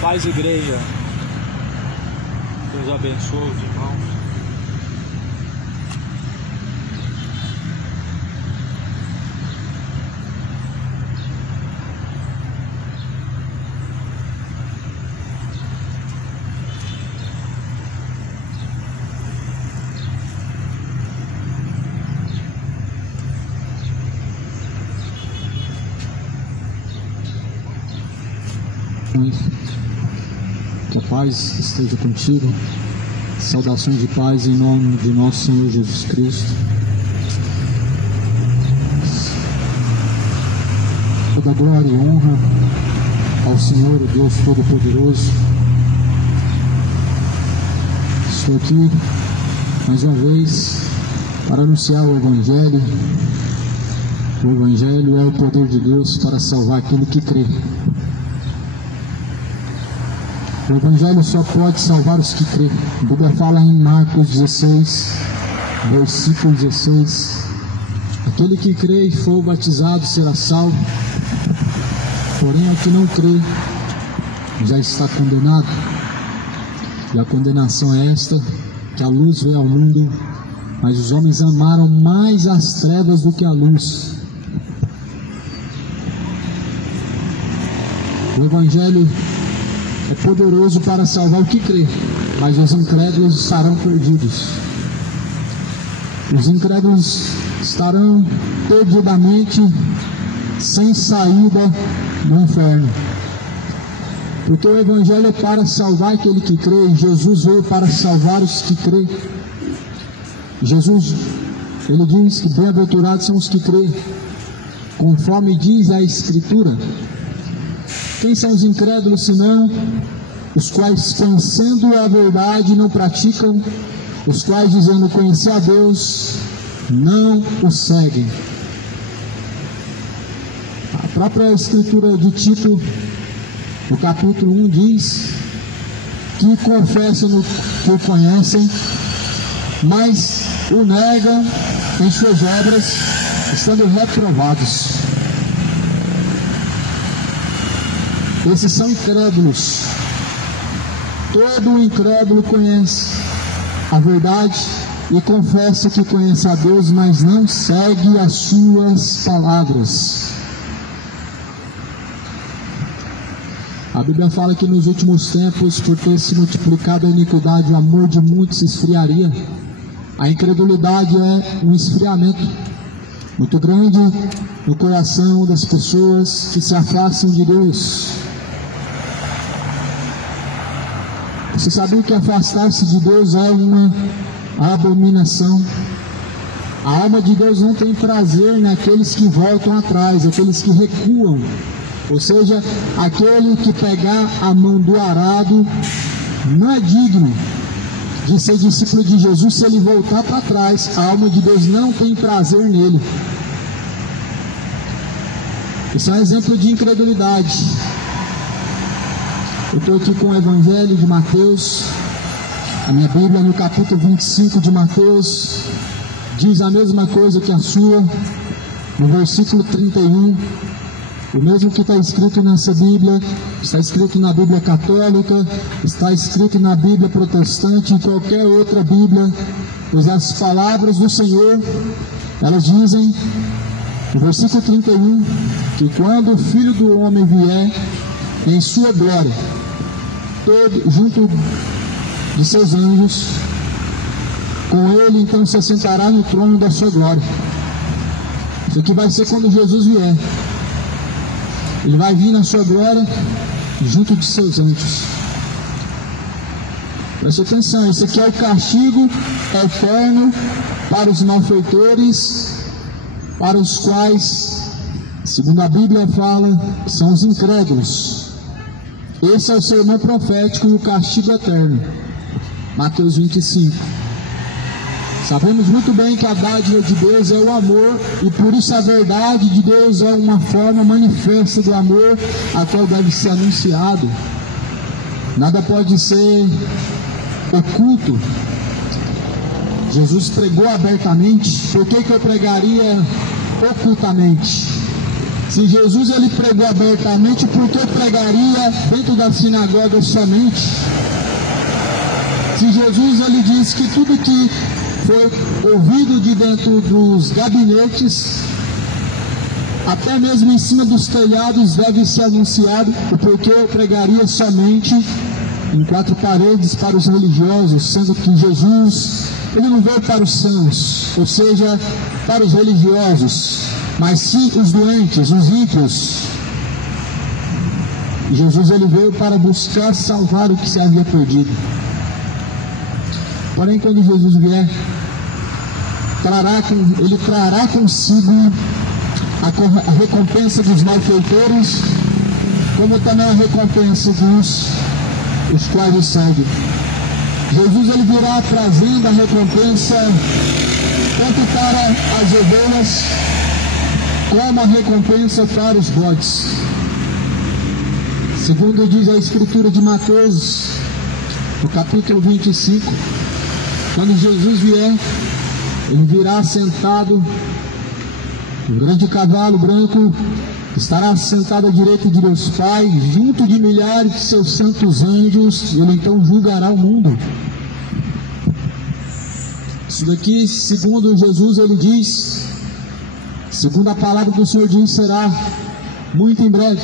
Paz, igreja. Deus abençoe os irmãos. Que a paz esteja contigo. Saudações de paz em nome de nosso Senhor Jesus Cristo. Toda glória e honra ao Senhor, o Deus Todo-Poderoso. Estou aqui mais uma vez para anunciar o Evangelho. O Evangelho é o poder de Deus para salvar aquele que crê. O Evangelho só pode salvar os que crêem. A Bíblia fala em Marcos 16, versículo 16: aquele que crê e for batizado será salvo, porém o que não crê já está condenado. E a condenação é esta, que a luz veio ao mundo, mas os homens amaram mais as trevas do que a luz. O Evangelho é poderoso para salvar o que crê, mas os incrédulos estarão perdidos. Os incrédulos estarão perdidamente sem saída no inferno. Porque o Evangelho é para salvar aquele que crê, e Jesus veio para salvar os que crê. Jesus, ele diz que bem-aventurados são os que crê, conforme diz a Escritura. Quem são os incrédulos senão os quais, conhecendo a verdade, não praticam, os quais, dizendo conhecer a Deus, não o seguem? A própria Escritura de Tito, no capítulo 1, diz que confessam que o conhecem, mas o negam em suas obras, estando reprovados. Esses são incrédulos. Todo incrédulo conhece a verdade e confessa que conhece a Deus, mas não segue as suas palavras. A Bíblia fala que nos últimos tempos, por ter se multiplicado a iniquidade, o amor de muitos se esfriaria. A incredulidade é um esfriamento muito grande no coração das pessoas que se afastam de Deus. Você sabia que afastar-se de Deus é uma abominação? A alma de Deus não tem prazer naqueles que voltam atrás, aqueles que recuam. Ou seja, aquele que pegar a mão do arado não é digno de ser discípulo de Jesus se ele voltar para trás. A alma de Deus não tem prazer nele. Isso é um exemplo de incredulidade. Eu estou aqui com o Evangelho de Mateus. A minha Bíblia, no capítulo 25 de Mateus, diz a mesma coisa que a sua, no versículo 31. O mesmo que está escrito nessa Bíblia, está escrito na Bíblia católica, está escrito na Bíblia protestante e qualquer outra Bíblia, pois as palavras do Senhor, elas dizem, no versículo 31, que quando o Filho do Homem vier em sua glória, junto de seus anjos, com ele então se assentará no trono da sua glória. Isso aqui vai ser quando Jesus vier. Ele vai vir na sua glória junto de seus anjos. Preste atenção, esse aqui é o castigo eterno para os malfeitores, para os quais, segundo a Bíblia fala, são os incrédulos. Esse é o sermão profético e o castigo eterno. Mateus 25. Sabemos muito bem que a dádiva de Deus é o amor, e por isso a verdade de Deus é uma forma manifesta do amor, a qual deve ser anunciado. Nada pode ser oculto. Jesus pregou abertamente. Por que eu pregaria ocultamente? Se Jesus ele pregou abertamente, por que pregaria dentro da sinagoga somente? Se Jesus ele disse que tudo que foi ouvido de dentro dos gabinetes, até mesmo em cima dos telhados, deve ser anunciado, o porquê eu pregaria somente em quatro paredes para os religiosos, sendo que Jesus ele não veio para os sãos, ou seja, para os religiosos, mas sim os doentes, os ímpios. Jesus ele veio para buscar salvar o que se havia perdido. Porém, quando Jesus vier, ele trará consigo a recompensa dos malfeitores, como também a recompensa dos quais o seguem. Jesus ele virá trazendo a recompensa tanto para as ovelhas como a recompensa para os bodes. Segundo diz a Escritura de Mateus, no capítulo 25, quando Jesus vier, ele virá sentado, um grande cavalo branco, estará sentado à direita de Deus Pai, junto de milhares de seus santos anjos, e ele então julgará o mundo. Isso daqui, segundo Jesus, ele diz, segundo a palavra do Senhor diz, será muito em breve.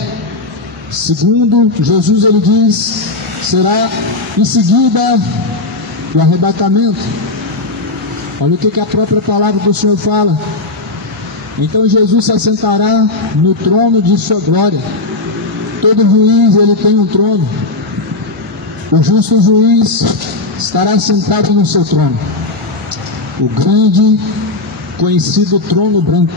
Segundo Jesus, ele diz, será em seguida o arrebatamento. Olha o que a própria palavra do Senhor fala. Então Jesus se assentará no trono de sua glória. Todo juiz ele tem um trono. O justo juiz estará sentado no seu trono, o grande conhecido trono branco.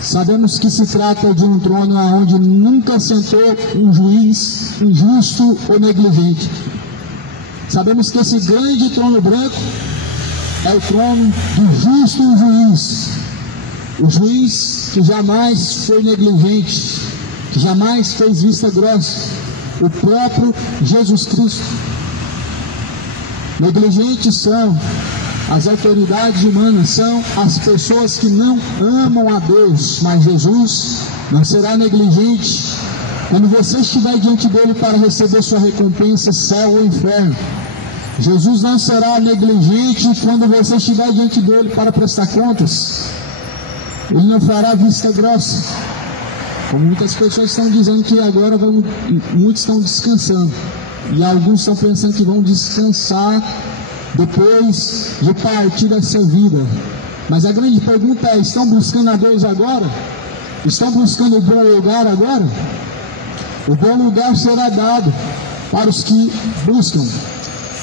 Sabemos que se trata de um trono onde nunca sentou um juiz injusto ou negligente. Sabemos que esse grande trono branco é o trono do justo juiz, o juiz que jamais foi negligente, que jamais fez vista grossa, o próprio Jesus Cristo. Negligentes são as autoridades humanas, são as pessoas que não amam a Deus, mas Jesus não será negligente quando você estiver diante dele para receber sua recompensa, céu ou inferno. Jesus não será negligente quando você estiver diante dele para prestar contas. Ele não fará vista grossa, como muitas pessoas estão dizendo que agora muitos estão descansando, e alguns estão pensando que vão descansar depois de partir dessa vida. Mas a grande pergunta é: estão buscando a Deus agora? Estão buscando o bom lugar agora? O bom lugar será dado para os que buscam.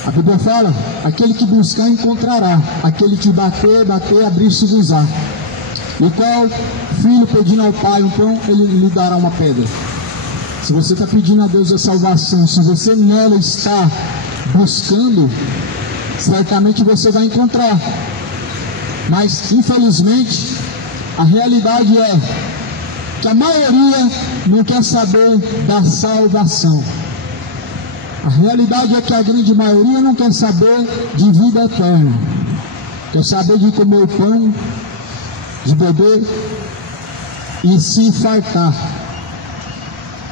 A Bíblia fala: aquele que buscar encontrará, aquele que bater, abrir-se-vos-á. E qual filho pedindo ao pai um pão, ele lhe dará uma pedra. Se você está pedindo a Deus a salvação, se você nela está buscando, certamente você vai encontrar. Mas infelizmente a realidade é que a maioria não quer saber da salvação. A realidade é que a grande maioria não quer saber de vida eterna, quer saber de comer o pão, de beber e se fartar.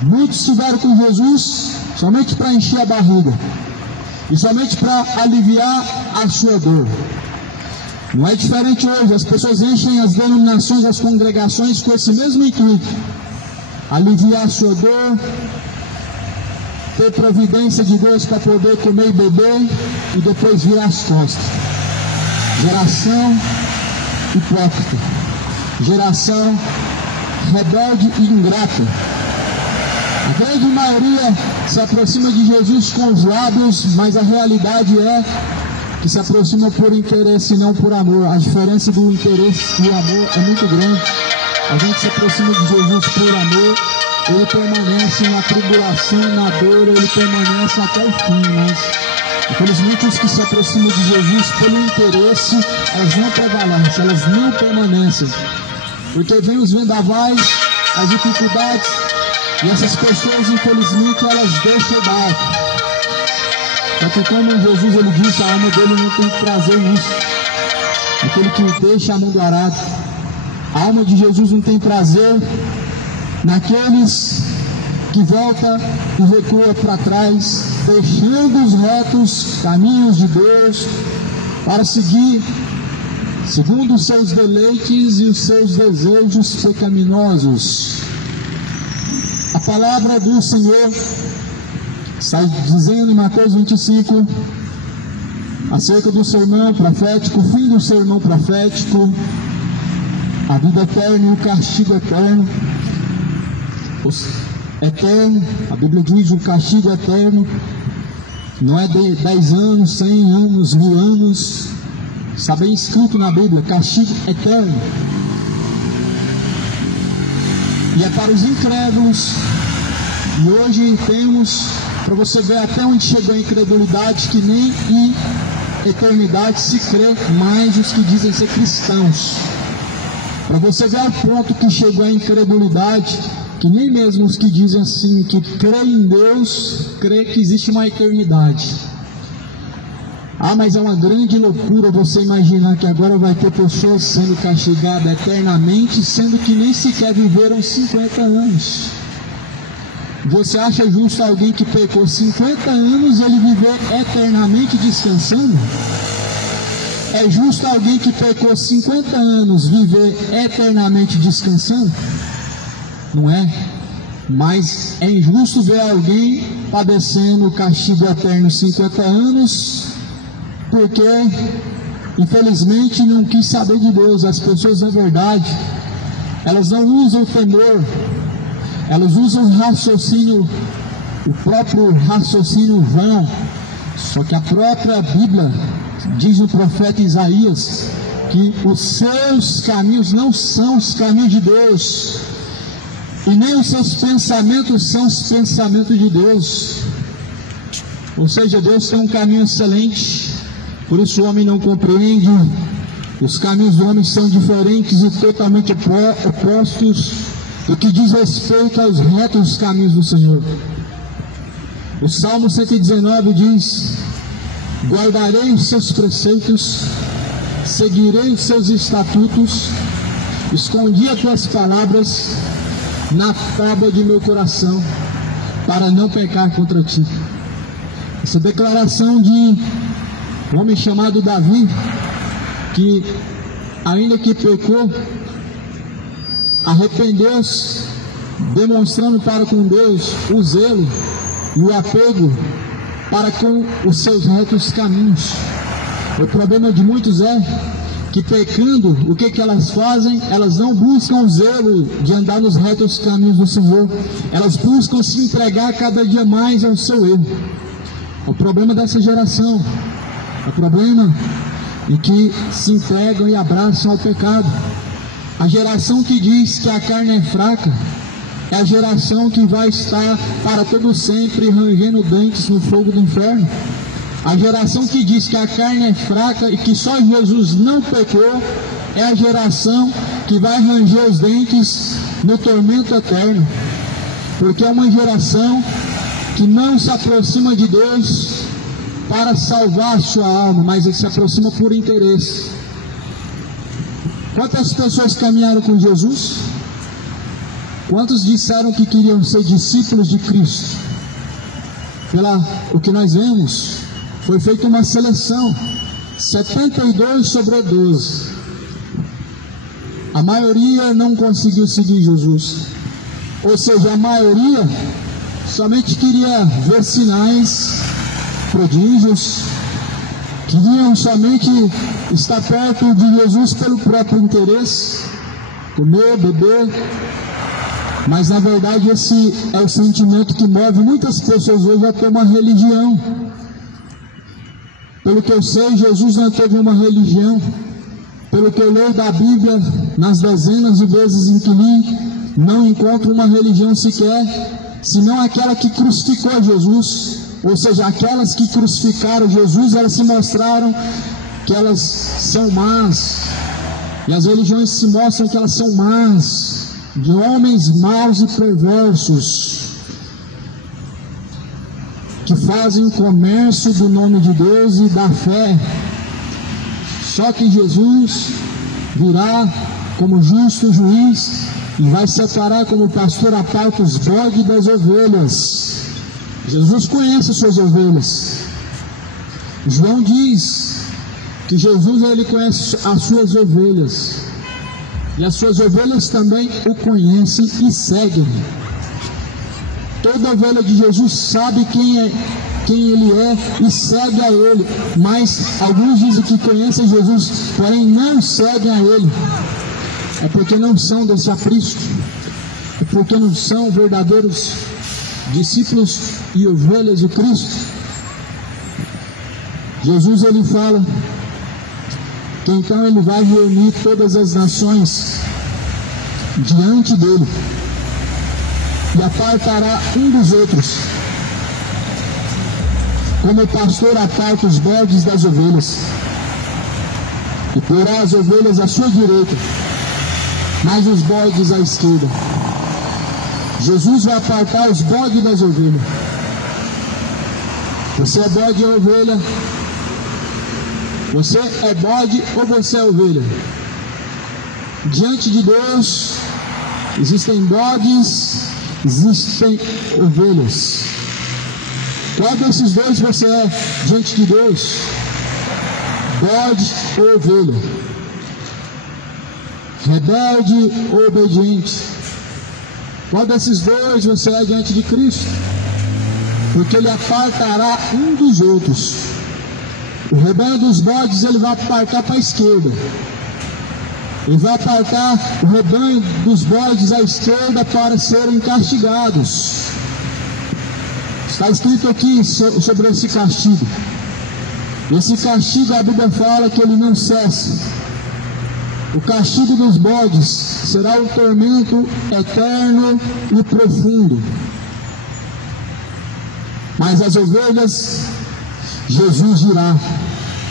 Muitos estiveram com Jesus somente para encher a barriga e somente para aliviar a sua dor. Não é diferente hoje. As pessoas enchem as denominações, as congregações com esse mesmo intuito: aliviar a sua dor, ter providência de Deus para poder comer e beber e depois virar as costas. Geração hipócrita, geração rebelde e ingrata. A grande maioria se aproxima de Jesus com os lábios, mas a realidade é que se aproxima por interesse e não por amor. A diferença do interesse e do amor é muito grande. A gente se aproxima de Jesus por amor, ele permanece na tribulação, na dor, ele permanece até o fim, mas infelizmente os que se aproximam de Jesus pelo interesse, elas não prevalecem, elas não permanecem, porque vem os vendavais, as dificuldades, e essas pessoas infelizmente elas deixam o barco. Só que como Jesus ele disse, a alma dele não tem prazer nisso, aquele que deixa a mão do arado. A alma de Jesus não tem prazer naqueles que volta e recua para trás, deixando os retos caminhos de Deus para seguir segundo os seus deleites e os seus desejos pecaminosos. A palavra do Senhor está dizendo em Mateus 25, acerca do sermão profético, o fim do sermão profético, a vida eterna e o castigo eterno. Eterno, a Bíblia diz, o castigo eterno não é de 10 anos, 100 anos, 1000 anos. Está bem escrito na Bíblia, castigo eterno. E é para os incrédulos. E hoje temos, para você ver até onde chegou a incredulidade, que nem em eternidade se crê mais os que dizem ser cristãos. Para você ver ao ponto que chegou a incredulidade, que nem mesmo os que dizem assim, que creem em Deus, crê que existe uma eternidade. Ah, mas é uma grande loucura você imaginar que agora vai ter pessoas sendo castigadas eternamente, sendo que nem sequer viveram 50 anos. Você acha justo alguém que pecou 50 anos e ele viver eternamente descansando? É justo alguém que pecou 50 anos viver eternamente descansando? Não é? Mas é injusto ver alguém padecendo o castigo eterno 50 anos, porque infelizmente não quis saber de Deus. As pessoas, na verdade, elas não usam o temor, elas usam o raciocínio, o próprio raciocínio vão. Só que a própria Bíblia diz no profeta Isaías que os seus caminhos não são os caminhos de Deus, e nem os seus pensamentos são os pensamentos de Deus. Ou seja, Deus tem um caminho excelente, por isso o homem não compreende. Os caminhos do homem são diferentes e totalmente opostos do que diz respeito aos retos caminhos do Senhor. O Salmo 119 diz: guardarei os seus preceitos, seguirei os seus estatutos, escondi as tuas palavras na tábua de meu coração, para não pecar contra ti. Essa declaração de um homem chamado Davi, que ainda que pecou, arrependeu-se, demonstrando para com Deus o zelo e o apego para com os seus retos caminhos. O problema de muitos é que, pecando, o que elas fazem? Elas não buscam o zelo de andar nos retos caminhos do Senhor, elas buscam se entregar cada dia mais ao seu erro. O problema dessa geração, o problema em que se entregam e abraçam ao pecado. A geração que diz que a carne é fraca é a geração que vai estar para todo sempre rangendo dentes no fogo do inferno. A geração que diz que a carne é fraca e que só Jesus não pecou é a geração que vai ranger os dentes no tormento eterno, porque é uma geração que não se aproxima de Deus para salvar a sua alma, mas ele se aproxima por interesse. Quantas pessoas caminharam com Jesus? Quantos disseram que queriam ser discípulos de Cristo? O que nós vemos, foi feita uma seleção, 72 sobre 12. A maioria não conseguiu seguir Jesus. Ou seja, a maioria somente queria ver sinais, prodígios, queriam somente estar perto de Jesus pelo próprio interesse, comer, beber. Mas na verdade esse é o sentimento que move muitas pessoas hoje a ter uma religião. Pelo que eu sei, Jesus não teve uma religião. Pelo que eu leio da Bíblia, nas dezenas de vezes em que li, não encontro uma religião sequer, senão aquela que crucificou Jesus. Ou seja, aquelas que crucificaram Jesus, elas se mostraram que elas são más. E as religiões se mostram que elas são más, de homens maus e perversos, que fazem o comércio do nome de Deus e da fé. Só que Jesus virá como justo juiz e vai separar como pastor aparta os bodes das ovelhas. Jesus conhece as suas ovelhas. João diz que Jesus, ele conhece as suas ovelhas, e as suas ovelhas também o conhecem e seguem. Toda ovelha de Jesus sabe quem ele é e segue a ele, mas alguns dizem que conhecem Jesus, porém não seguem a ele. É porque não são desse aprisco, é porque não são verdadeiros discípulos e ovelhas de Cristo. Jesus, ele fala que então ele vai reunir todas as nações diante dele e apartará um dos outros, como o pastor aparta os bodes das ovelhas, e porá as ovelhas à sua direita, mas os bodes à esquerda. Jesus vai apartar os bodes das ovelhas. Você é bode ou ovelha? Você é bode ou você é ovelha? Diante de Deus existem bodes, existem ovelhas. Qual desses dois você é diante de Deus? Bode ou ovelha? Rebelde ou obediente? Qual desses dois você é diante de Cristo? Porque ele apartará um dos outros. O rebanho dos bodes ele vai apartar para a esquerda. Ele vai apartar o rebanho dos bodes à esquerda para serem castigados. Está escrito aqui sobre esse castigo. Esse castigo, a Bíblia fala que ele não cessa. O castigo dos bodes será um tormento eterno e profundo. Mas as ovelhas, Jesus dirá: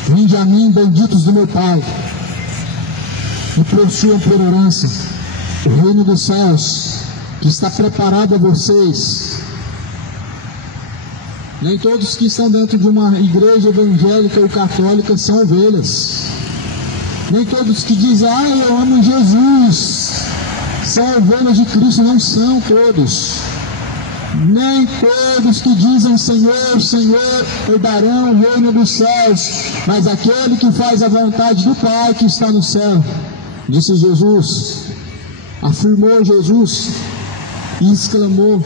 vinde a mim, benditos do meu Pai, e possuam por herança o reino dos céus, que está preparado a vocês. Nem todos que estão dentro de uma igreja evangélica ou católica são ovelhas. Nem todos que dizem, eu amo Jesus, são ovelhas de Cristo. Não são todos. Nem todos que dizem Senhor, Senhor, herdarão o reino dos céus, mas aquele que faz a vontade do Pai que está no céu, disse Jesus, afirmou Jesus e exclamou.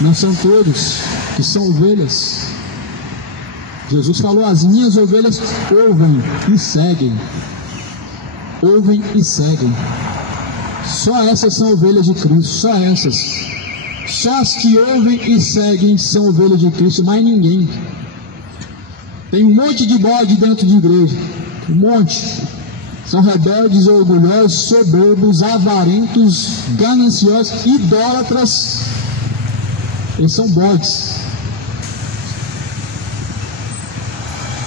Não são todos que são ovelhas. Jesus falou, as minhas ovelhas ouvem e seguem. Ouvem e seguem. Só essas são ovelhas de Cristo, só essas. Só as que ouvem e seguem são ovelhas de Cristo, mais ninguém. Tem um monte de bode dentro de igreja, um monte. São rebeldes, orgulhosos, soberbos, avarentos, gananciosos, idólatras. Eles são bodes.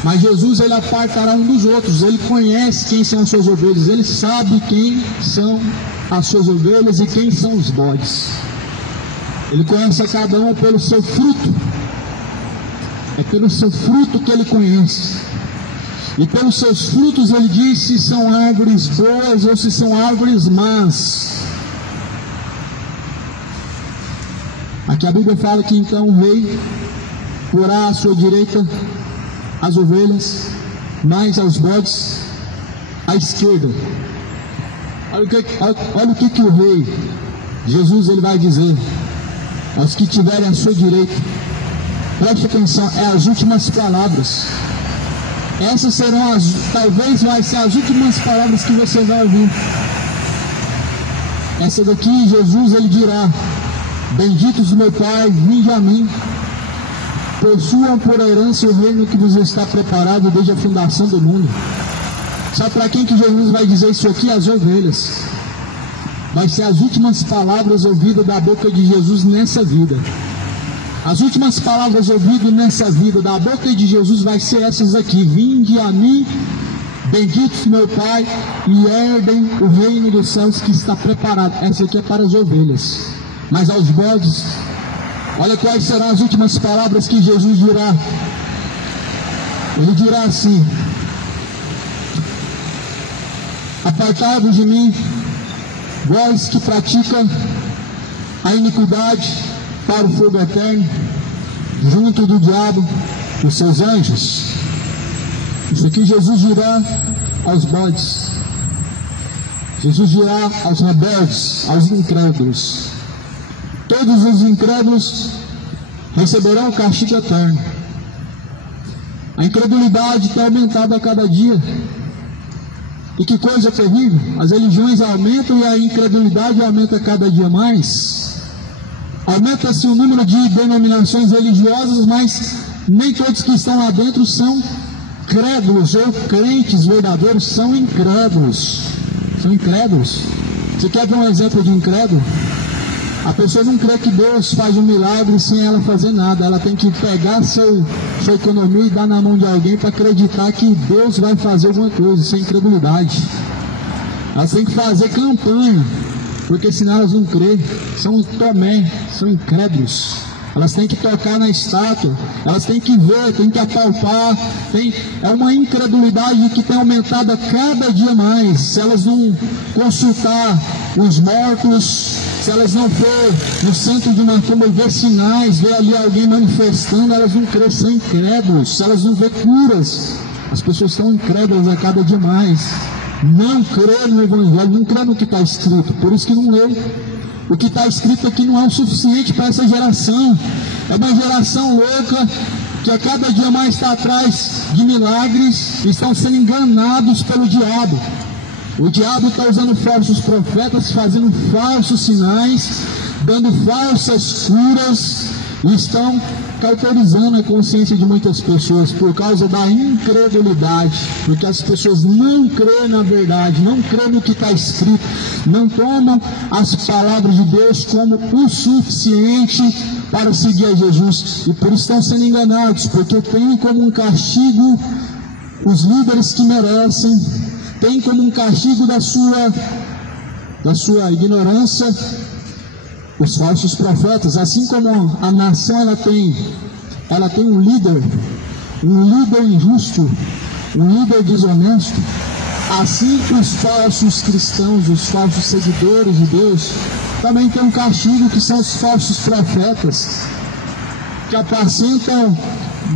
Mas Jesus, ele apartará um dos outros. Ele conhece quem são as suas ovelhas. Ele sabe quem são as suas ovelhas e quem são os bodes. Ele conhece a cada um pelo seu fruto. É pelo seu fruto que ele conhece. E pelos seus frutos ele diz se são árvores boas ou se são árvores más. Aqui a Bíblia fala que então o rei porá à sua direita as ovelhas, mais aos bodes à esquerda. Olha o que o rei Jesus ele vai dizer aos que tiverem à sua direita. Preste atenção, é as últimas palavras. Essas serão talvez vai ser as últimas palavras que você vai ouvir. Essa daqui Jesus ele dirá: benditos do meu Pai, vinde a mim, possuam por herança o reino que vos está preparado desde a fundação do mundo. Sabe para quem que Jesus vai dizer isso aqui? As ovelhas. Vai ser as últimas palavras ouvidas da boca de Jesus nessa vida. As últimas palavras ouvidas nessa vida da boca de Jesus vai ser essas aqui: vinde a mim, benditos meu Pai, e herdem o reino dos céus que está preparado. Essa aqui é para as ovelhas. Mas aos bodes, olha quais serão as últimas palavras que Jesus dirá. Ele dirá assim: Apartai-vos de mim, vós que pratica a iniquidade, para o fogo eterno, junto do diabo e os seus anjos. Isso aqui Jesus dirá aos bodes, Jesus dirá aos rebeldes, aos incrédulos. Todos os incrédulos receberão o castigo eterno. A incredulidade tem aumentado a cada dia. E que coisa terrível, as religiões aumentam e a incredulidade aumenta cada dia mais. Aumenta-se o número de denominações religiosas, mas nem todos que estão lá dentro são crédulos ou crentes verdadeiros, são incrédulos. São incrédulos. Você quer ver um exemplo de incrédulo? A pessoa não crê que Deus faz um milagre sem ela fazer nada. Ela tem que pegar sua economia e dar na mão de alguém para acreditar que Deus vai fazer alguma coisa. Isso é incredulidade. Elas têm que fazer campanha, porque senão elas não crêem. São Tomé, são incrédulos. Elas têm que tocar na estátua, elas têm que ver, têm que apalpar. É uma incredulidade que tem aumentado a cada dia mais. Se elas não consultar os mortos, se elas não for no centro de uma tumba e ver sinais, ver ali alguém manifestando, elas não crêem, são incrédulos. Se elas não ver curas, as pessoas estão incrédulas a cada dia mais. Não crê no Evangelho, não crê no que está escrito, por isso que não lê. O que está escrito aqui não é o suficiente para essa geração. É uma geração louca que a cada dia mais está atrás de milagres e estão sendo enganados pelo diabo. O diabo está usando falsos profetas, fazendo falsos sinais, dando falsas curas, e estão cauterizando a consciência de muitas pessoas por causa da incredulidade, porque as pessoas não creem na verdade, não creem no que está escrito, não tomam as palavras de Deus como o suficiente para seguir a Jesus, e por isso estão sendo enganados, porque tem como um castigo os líderes que merecem, tem como um castigo da sua ignorância os falsos profetas. Assim como a nação ela tem um líder injusto, um líder desonesto, assim os falsos cristãos, os falsos seguidores de Deus também tem um castigo, que são os falsos profetas, que apacentam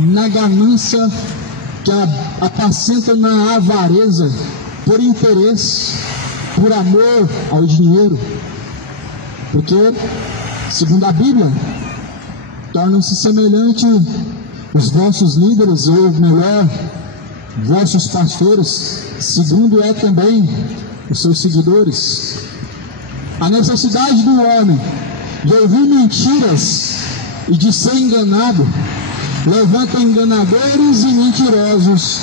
na ganância, que apacentam na avareza, por interesse, por amor ao dinheiro. Porque, segundo a Bíblia, tornam-se semelhantes os vossos líderes, ou melhor, vossos pastores, segundo é também os seus seguidores. A necessidade do homem de ouvir mentiras e de ser enganado levanta enganadores e mentirosos,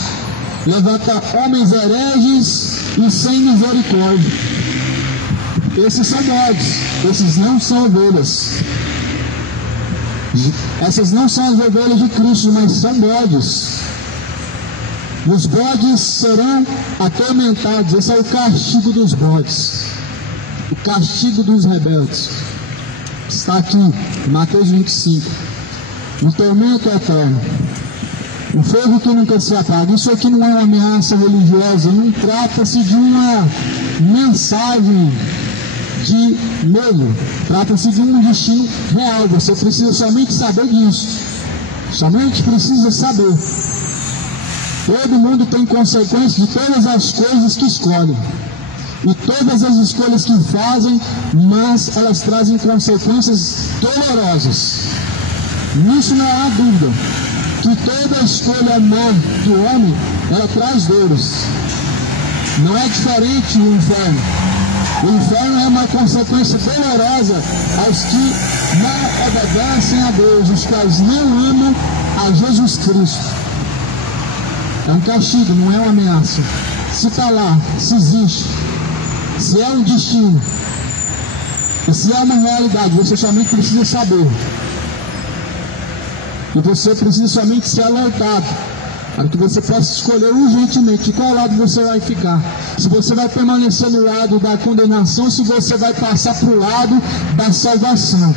levanta homens hereges e sem misericórdia. Esses são bodes, esses não são ovelhas. Essas não são as ovelhas de Cristo, mas são bodes. Os bodes serão atormentados. Esse é o castigo dos bodes, o castigo dos rebeldes. Está aqui em Mateus 25. Um tormento eterno, um fogo que nunca se apaga. Isso aqui não é uma ameaça religiosa, não trata-se de uma mensagem de medo, trata-se de um destino real. Você precisa somente saber disso, somente precisa saber. Todo mundo tem consequências de todas as coisas que escolhem, e todas as escolhas que fazem, mas elas trazem consequências dolorosas. Nisso não há dúvida, que toda escolha má do homem, ela traz dores. Não é diferente do inferno. O inferno é uma consequência dolorosa aos que não obedecem a Deus, os quais não amam a Jesus Cristo. É um castigo, não é uma ameaça. Se está lá, se existe, se é um destino, e se é uma realidade, você somente precisa saber. E você precisa somente ser alertado, para que você possa escolher urgentemente de qual lado você vai ficar. Se você vai permanecer no lado da condenação, se você vai passar para o lado da salvação.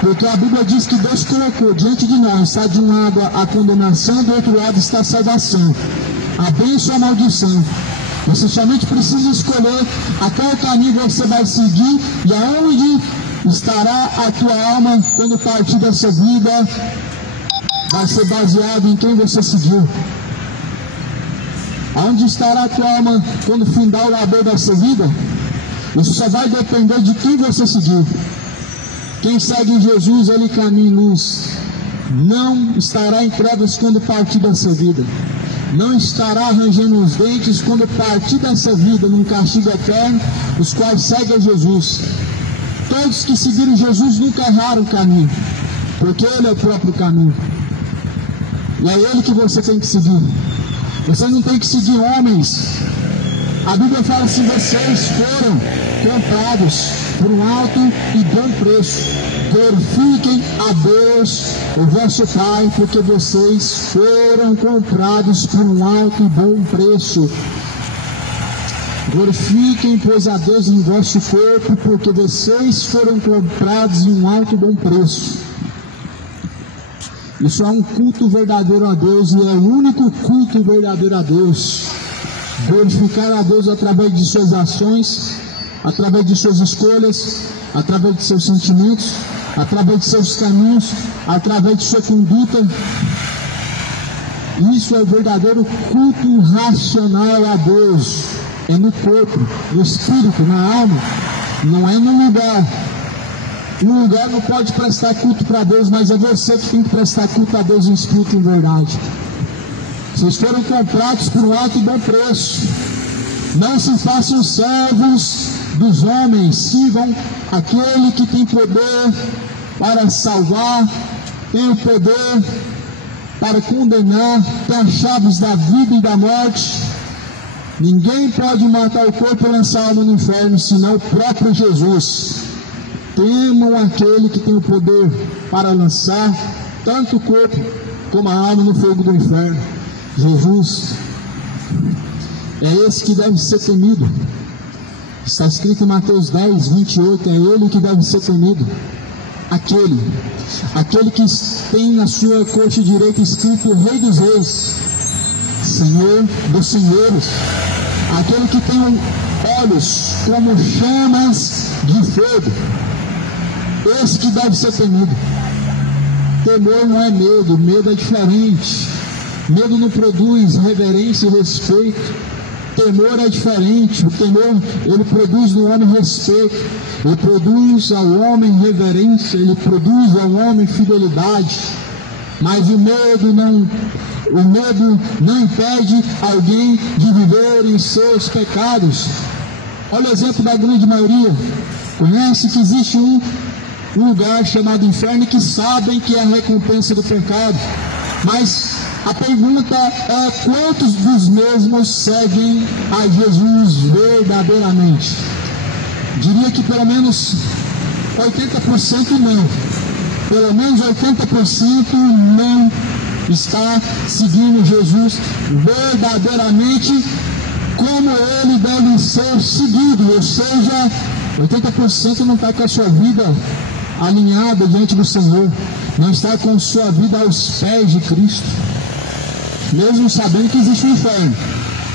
Porque a Bíblia diz que Deus colocou diante de nós, está de um lado a condenação, do outro lado está a salvação, a bênção e a maldição. Você somente precisa escolher a qual caminho você vai seguir e aonde estará a tua alma quando partir dessa vida. Vai ser baseado em quem você seguiu. Aonde estará a tua alma quando findar o labor dessa vida? Isso só vai depender de quem você seguiu. Quem segue Jesus, ele caminha em luz. Não estará em trevas quando partir dessa vida. Não estará arranjando os dentes quando partir dessa vida num castigo eterno, os quais seguem Jesus. Todos que seguiram Jesus nunca erraram o caminho, porque Ele é o próprio caminho. E é Ele que você tem que seguir. Você não tem que seguir homens. A Bíblia fala assim: vocês foram comprados por um alto e bom preço. Glorifiquem a Deus, o vosso Pai, porque vocês foram comprados por um alto e bom preço. Glorifiquem, pois, a Deus em vosso corpo, porque vocês foram comprados em um alto e bom preço. Isso é um culto verdadeiro a Deus, e é o único culto verdadeiro a Deus. Glorificar a Deus através de suas ações, através de suas escolhas, através de seus sentimentos, através de seus caminhos, através de sua conduta. Isso é o verdadeiro culto racional a Deus. É no corpo, no espírito, na alma. Não é no lugar. No lugar não pode prestar culto para Deus, mas é você que tem que prestar culto a Deus em espírito e em verdade. Vocês foram comprados por um alto e bom preço. Não se façam servos dos homens, sirvam aquele que tem poder para salvar, tem o poder para condenar, tem as chaves da vida e da morte. Ninguém pode matar o corpo e lançar a alma no inferno, senão o próprio Jesus. Temam aquele que tem o poder para lançar tanto o corpo como a alma no fogo do inferno. Jesus é esse que deve ser temido. Está escrito em Mateus 10, 28, é Ele que deve ser temido. Aquele que tem na sua coxa direita escrito Rei dos Reis, Senhor dos Senhores, aquele que tem olhos como chamas de fogo, esse que deve ser temido. Temor não é medo, medo é diferente. Medo não produz reverência e respeito. Temor é diferente. O temor, ele produz no homem respeito, ele produz ao homem reverência, ele produz ao homem fidelidade. Mas o medo não impede alguém de viver em seus pecados. Olha o exemplo da grande maioria. Conhece que existe um lugar chamado inferno, que sabem que é a recompensa do pecado. Mas a pergunta é: quantos dos mesmos seguem a Jesus verdadeiramente? Diria que pelo menos 80% não. Pelo menos 80% não está seguindo Jesus verdadeiramente como ele deve ser seguido. Ou seja, 80% não está com a sua vida alinhada diante do Senhor, não está com sua vida aos pés de Cristo, mesmo sabendo que existe um inferno,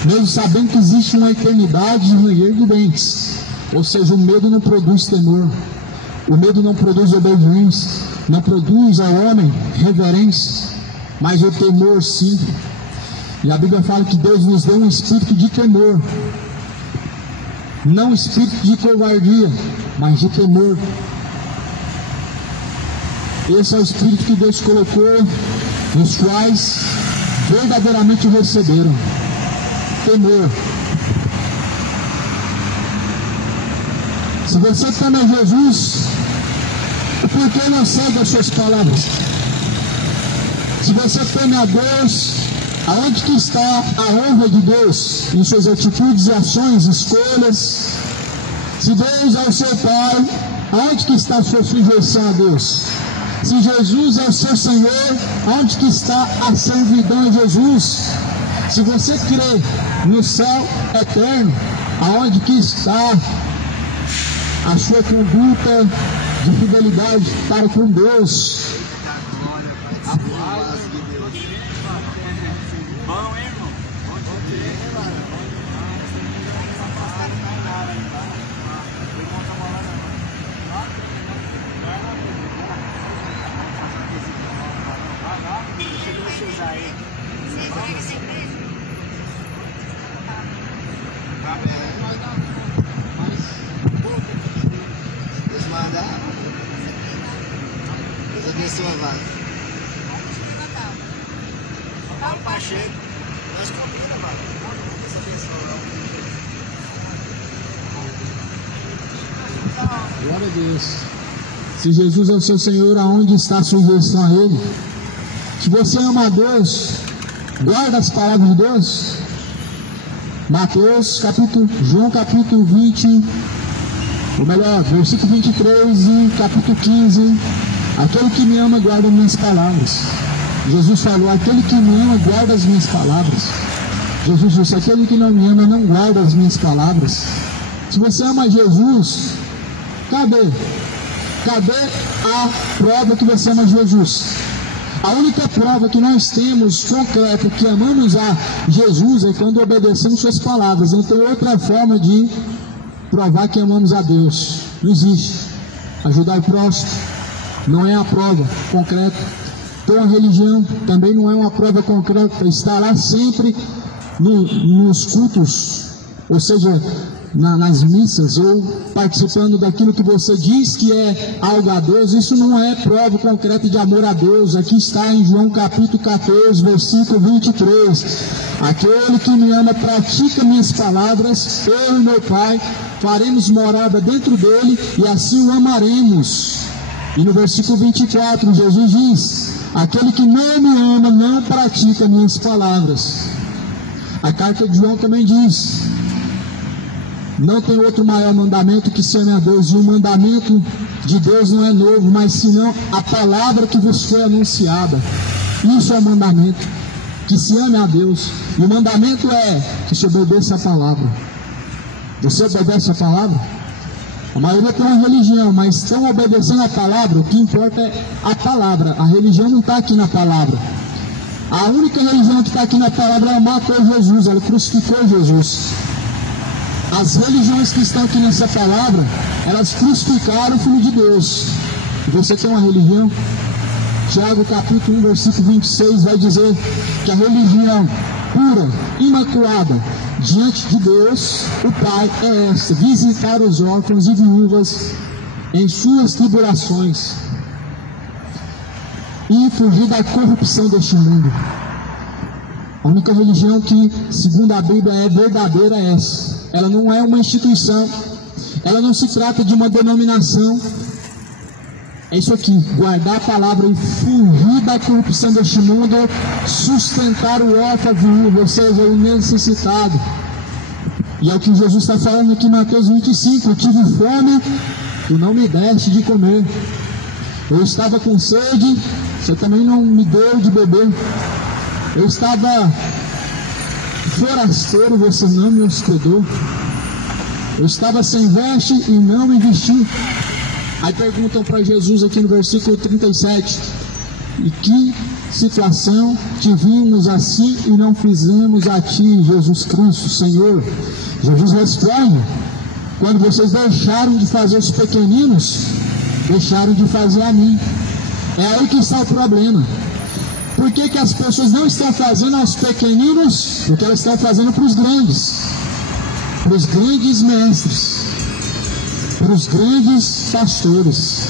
mesmo sabendo que existe uma eternidade de ranger de dentes. Ou seja, o medo não produz temor, o medo não produz obediência, não produz ao homem reverência, mas o temor sim. E a Bíblia fala que Deus nos deu um espírito de temor, não espírito de covardia, mas de temor. Esse é o espírito que Deus colocou nos quais verdadeiramente receberam temor. Se você teme Jesus, por que não segue as suas palavras? Se você teme a Deus, aonde que está a honra de Deus? Em suas atitudes, ações, escolhas. Se Deus é o seu Pai, aonde que está a sua sujeição a Deus? Se Jesus é o seu Senhor, onde que está a servidão a Jesus? Se você crê no céu eterno, aonde que está a sua conduta de fidelidade para com Deus? Deus manda. Deus abençoe a vaga. Paulo Pacheco. Nós combina, mano. Deus abençoe. Glória a Deus. Se Jesus é o seu Senhor, aonde está a sujeição a Ele? Se você ama a Deus, guarda as palavras de Deus. João capítulo 20, ou melhor, versículo 23 e capítulo 15. Aquele que me ama guarda as minhas palavras. Jesus falou: aquele que me ama guarda as minhas palavras. Jesus disse: aquele que não me ama não guarda as minhas palavras. Se você ama Jesus, cadê a prova que você ama Jesus? A única prova que nós temos concreta que amamos a Jesus é quando obedecemos suas palavras. Não tem outra forma de provar que amamos a Deus. Não existe. Ajudar o próximo não é a prova concreta. Ter uma religião também não é uma prova concreta. Estará sempre nos cultos, ou seja, nas missas, ou participando daquilo que você diz que é algo a Deus. Isso não é prova concreta de amor a Deus. Aqui está em João capítulo 14, versículo 23. Aquele que me ama pratica minhas palavras, eu e meu Pai faremos morada dentro dele e assim o amaremos. E no versículo 24 Jesus diz: aquele que não me ama não pratica minhas palavras. A carta de João também diz: não tem outro maior mandamento que se ame a Deus. E o mandamento de Deus não é novo, mas senão a palavra que vos foi anunciada. Isso é o mandamento, que se ame a Deus. E o mandamento é que se obedeça a palavra. Você obedece a palavra? A maioria tem uma religião, mas estão obedecendo a palavra. O que importa é a palavra. A religião não está aqui na palavra. A única religião que está aqui na palavra é matou Jesus, ela crucificou Jesus. As religiões que estão aqui nessa palavra, elas crucificaram o Filho de Deus. E você tem uma religião? Tiago capítulo 1, versículo 26 vai dizer que a religião pura, imaculada, diante de Deus, o Pai, é esta: visitar os órfãos e viúvas em suas tribulações e fugir da corrupção deste mundo. A única religião que, segundo a Bíblia, é verdadeira é essa. Ela não é uma instituição, ela não se trata de uma denominação. É isso aqui: guardar a palavra e fugir da corrupção deste mundo, sustentar o órfão, a viúva, ou seja, o necessitado. E é o que Jesus está falando aqui em Mateus 25: eu tive fome e não me deste de comer. Eu estava com sede, você também não me deu de beber. Eu estava forasteiro, você não me hospedou. Eu estava sem veste e não me vesti. Aí perguntam para Jesus aqui no versículo 37: e que situação te vimos assim e não fizemos a ti, Jesus Cristo, Senhor? Jesus responde: quando vocês deixaram de fazer os pequeninos, deixaram de fazer a mim. É aí que está o problema. Por que as pessoas não estão fazendo aos pequeninos? Porque elas estão fazendo para os grandes mestres, para os grandes pastores,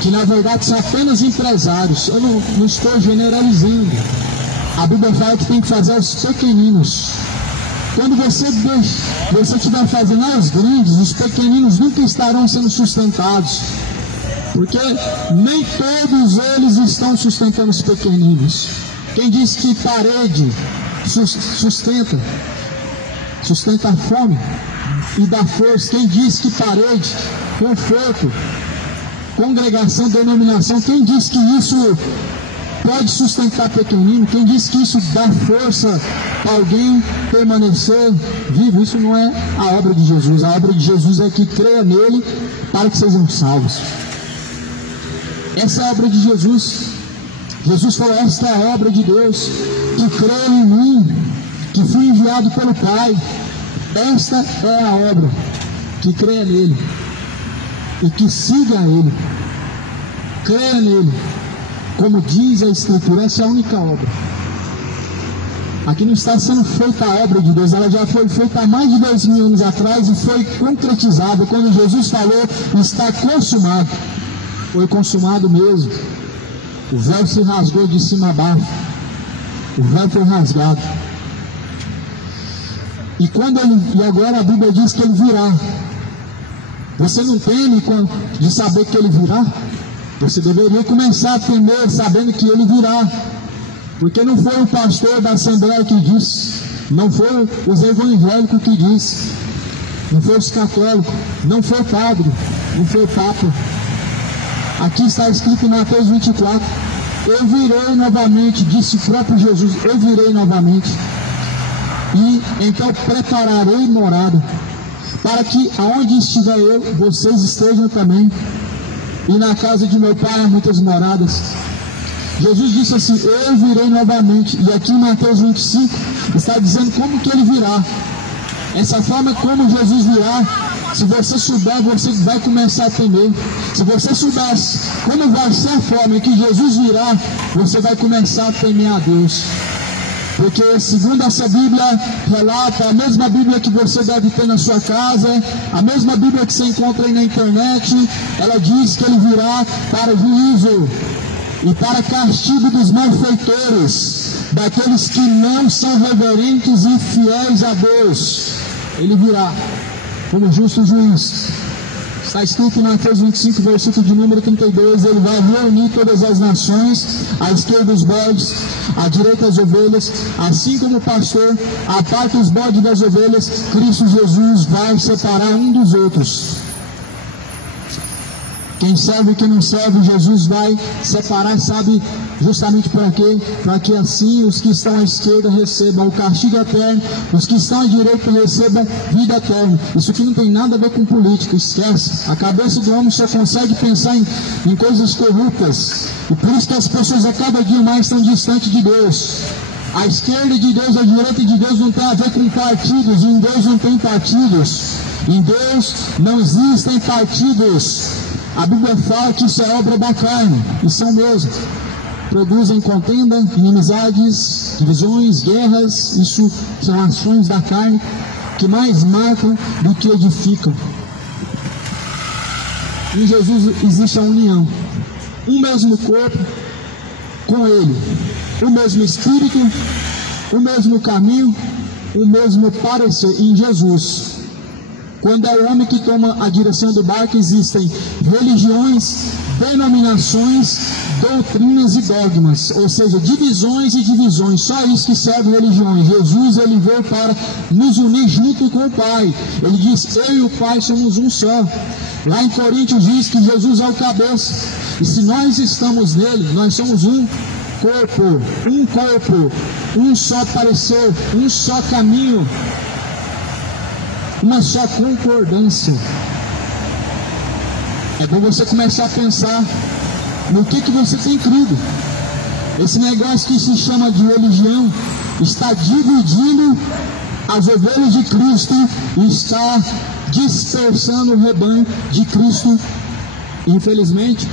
que na verdade são apenas empresários. Eu não estou generalizando. A Bíblia fala que tem que fazer aos pequeninos. Quando você estiver fazendo aos grandes, os pequeninos nunca estarão sendo sustentados, porque nem todos eles estão sustentando os pequeninos. Quem diz que parede sustenta a fome e dá força? Quem diz que parede, conforto, congregação, denominação, quem diz que isso pode sustentar pequenino? Quem diz que isso dá força para alguém permanecer vivo? Isso não é a obra de Jesus. A obra de Jesus é que creia nele para que sejam salvos. Essa é a obra de Jesus. Jesus falou: esta é a obra de Deus, que crê em mim, que fui enviado pelo Pai. Esta é a obra, que creia nele e que siga ele, creia nele, como diz a Escritura. Essa é a única obra. Aqui não está sendo feita a obra de Deus, ela já foi feita há mais de 2000 anos atrás e foi concretizada. Quando Jesus falou, está consumado. Foi consumado mesmo. O véu se rasgou de cima a baixo. O véu foi rasgado. E agora a Bíblia diz que ele virá. Você não teme de saber que ele virá? Você deveria começar a temer sabendo que ele virá. Porque não foi o pastor da Assembleia que disse, não foi os evangélicos que disse, não foi os católicos, não foi o padre, não foi o Papa. Aqui está escrito em Mateus 24, eu virei novamente, disse o próprio Jesus, eu virei novamente. E então prepararei morada, para que aonde estiver eu, vocês estejam também. E na casa de meu pai há muitas moradas. Jesus disse assim, eu virei novamente. E aqui em Mateus 25 está dizendo como que ele virá. Essa forma como Jesus virá, se você souber, você vai começar a temer. Se você soubesse como vai ser a forma em que Jesus virá, você vai começar a temer a Deus. Porque segundo essa Bíblia relata, a mesma Bíblia que você deve ter na sua casa, a mesma Bíblia que você encontra aí na internet, ela diz que ele virá para juízo e para castigo dos malfeitores, daqueles que não são reverentes e fiéis a Deus. Ele virá como justo juiz. Está escrito em Mateus 25, versículo de número 32, ele vai reunir todas as nações, à esquerda os bodes, à direita as ovelhas, assim como o pastor aparta os bodes das ovelhas, Cristo Jesus vai separar um dos outros. Quem serve e quem não serve, Jesus vai separar, sabe justamente para quê? Para que assim os que estão à esquerda recebam o castigo eterno, os que estão à direita recebam vida eterna. Isso aqui não tem nada a ver com política, esquece. A cabeça do homem só consegue pensar em coisas corruptas. E por isso que as pessoas a cada dia mais estão distantes de Deus. A esquerda de Deus, a direita de Deus não tem a ver com partidos. Em Deus não tem partidos. Em Deus não existem partidos. A Bíblia fala que isso é obra da carne, e são mesmo. Produzem contenda, inimizades, divisões, guerras. Isso são ações da carne que mais matam do que edificam. Em Jesus existe a união. Um mesmo corpo com Ele. O mesmo Espírito, o mesmo caminho, o mesmo parecer em Jesus. Quando é o homem que toma a direção do barco, existem religiões, denominações, doutrinas e dogmas, ou seja, divisões e divisões. Só isso que serve religiões. Jesus, ele veio para nos unir junto com o Pai. Ele diz, eu e o Pai somos um só. Lá em Coríntios diz que Jesus é o cabeça. E se nós estamos nele, nós somos um corpo, um só parecer, um só caminho, uma só concordância. É bom você começar a pensar no que você tem crido. Esse negócio que se chama de religião está dividindo as ovelhas de Cristo e está dispersando o rebanho de Cristo. Infelizmente,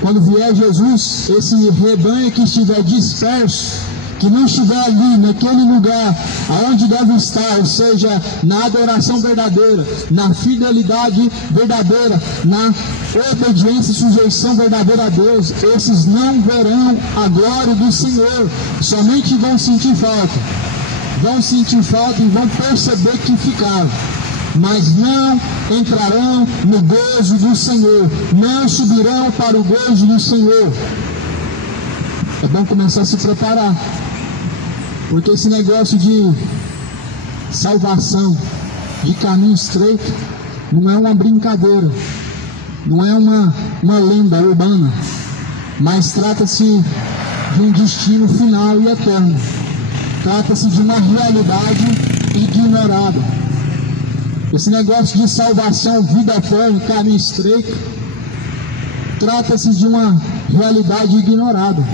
quando vier Jesus, esse rebanho que estiver disperso, que não estiver ali, naquele lugar aonde deve estar, ou seja, na adoração verdadeira, na fidelidade verdadeira, na obediência e sujeição verdadeira a Deus, esses não verão a glória do Senhor, somente vão sentir falta e vão perceber que ficaram, mas não entrarão no gozo do Senhor, não subirão para o gozo do Senhor. É bom começar a se preparar, porque esse negócio de salvação, de caminho estreito, não é uma brincadeira, não é uma lenda urbana, mas trata-se de um destino final e eterno. Trata-se de uma realidade ignorada. Esse negócio de salvação, vida eterna, caminho estreito, trata-se de uma realidade ignorada.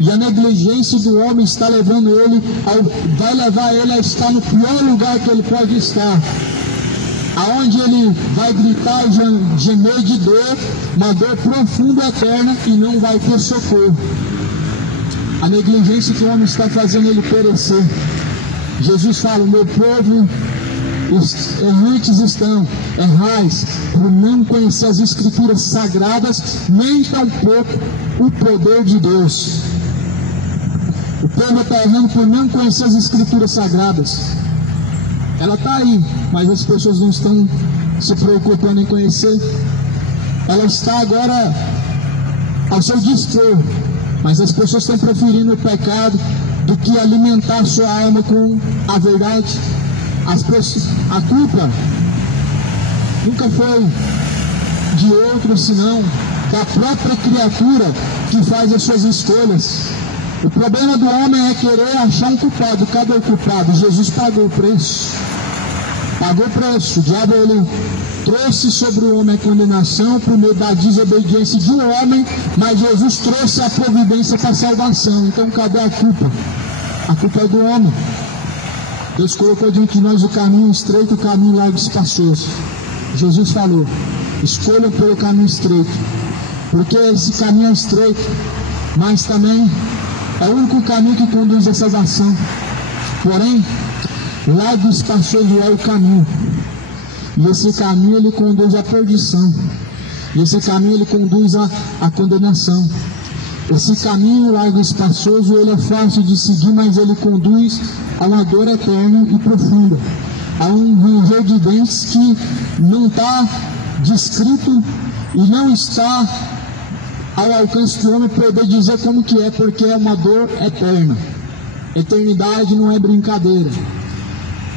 E a negligência do homem está levando ele, vai levar ele a estar no pior lugar que ele pode estar, aonde ele vai gritar e gemer de dor, uma dor profunda e eterna, e não vai ter socorro. a negligência que o homem está fazendo ele perecer. Jesus fala: o meu povo, os errantes estão, errais, por não conhecer as Escrituras sagradas, nem tampouco o poder de Deus. O povo está errando por não conhecer as Escrituras sagradas. Ela está aí, mas as pessoas não estão se preocupando em conhecer. Ela está agora ao seu dispor, mas as pessoas estão preferindo o pecado do que alimentar sua alma com a verdade. A culpa nunca foi de outro, senão da própria criatura que faz as suas escolhas. O problema do homem é querer achar um culpado. Cadê o culpado? Jesus pagou o preço. Pagou o preço. O diabo, ele trouxe sobre o homem a condenação por meio da desobediência de um homem, mas Jesus trouxe a providência para a salvação. Então cadê a culpa? A culpa é do homem. Deus colocou diante de nós o caminho estreito, o caminho largo e espaçoso. Jesus falou: escolham pelo caminho estreito, porque esse caminho é estreito, mas também é o único caminho que conduz à salvação. Porém, largo e espaçoso é o caminho, e esse caminho ele conduz à perdição, e esse caminho ele conduz à condenação. Esse caminho largo e espaçoso, ele é fácil de seguir, mas ele conduz a uma dor eterna e profunda, a um ranger de dentes que não está descrito e não está ao alcance do homem poder dizer como que é, porque é uma dor eterna. Eternidade não é brincadeira.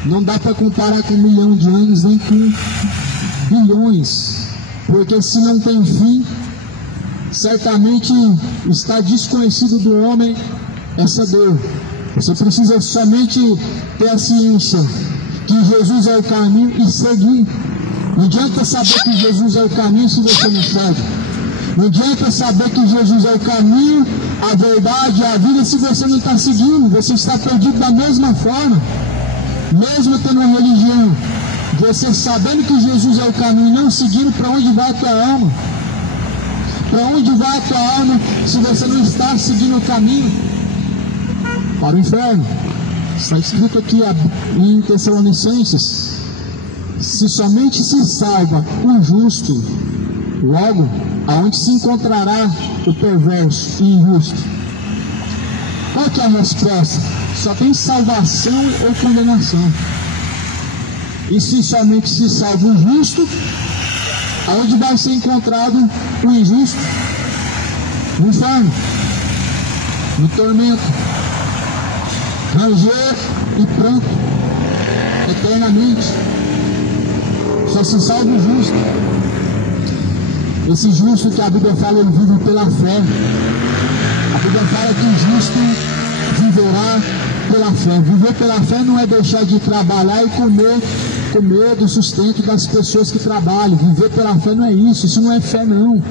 Não dá para comparar com 1 milhão de anos, nem com bilhões, porque se não tem fim, certamente está desconhecido do homem essa dor. Você precisa somente ter a ciência que Jesus é o caminho e seguir. Não adianta saber que Jesus é o caminho se você não segue. Não adianta saber que Jesus é o caminho, a verdade, a vida, se você não está seguindo. Você está perdido da mesma forma. Mesmo tendo uma religião, você sabendo que Jesus é o caminho e não seguindo, para onde vai a tua alma? Para onde vai a tua alma se você não está seguindo o caminho? Para o inferno. Está escrito aqui em Tessalonicenses: se somente se salva o justo, logo, aonde se encontrará o perverso e injusto? Qual que é a resposta? Só tem salvação ou condenação. E se somente se salva o justo, aonde vai ser encontrado o injusto? No inferno, no tormento, ranger e pranto eternamente. Só se salva o justo. Esse justo que a Bíblia fala, ele vive pela fé. A Bíblia fala que o justo viverá pela fé. Viver pela fé não é deixar de trabalhar e comer do sustento das pessoas que trabalham. Viver pela fé não é isso. Isso não é fé, não.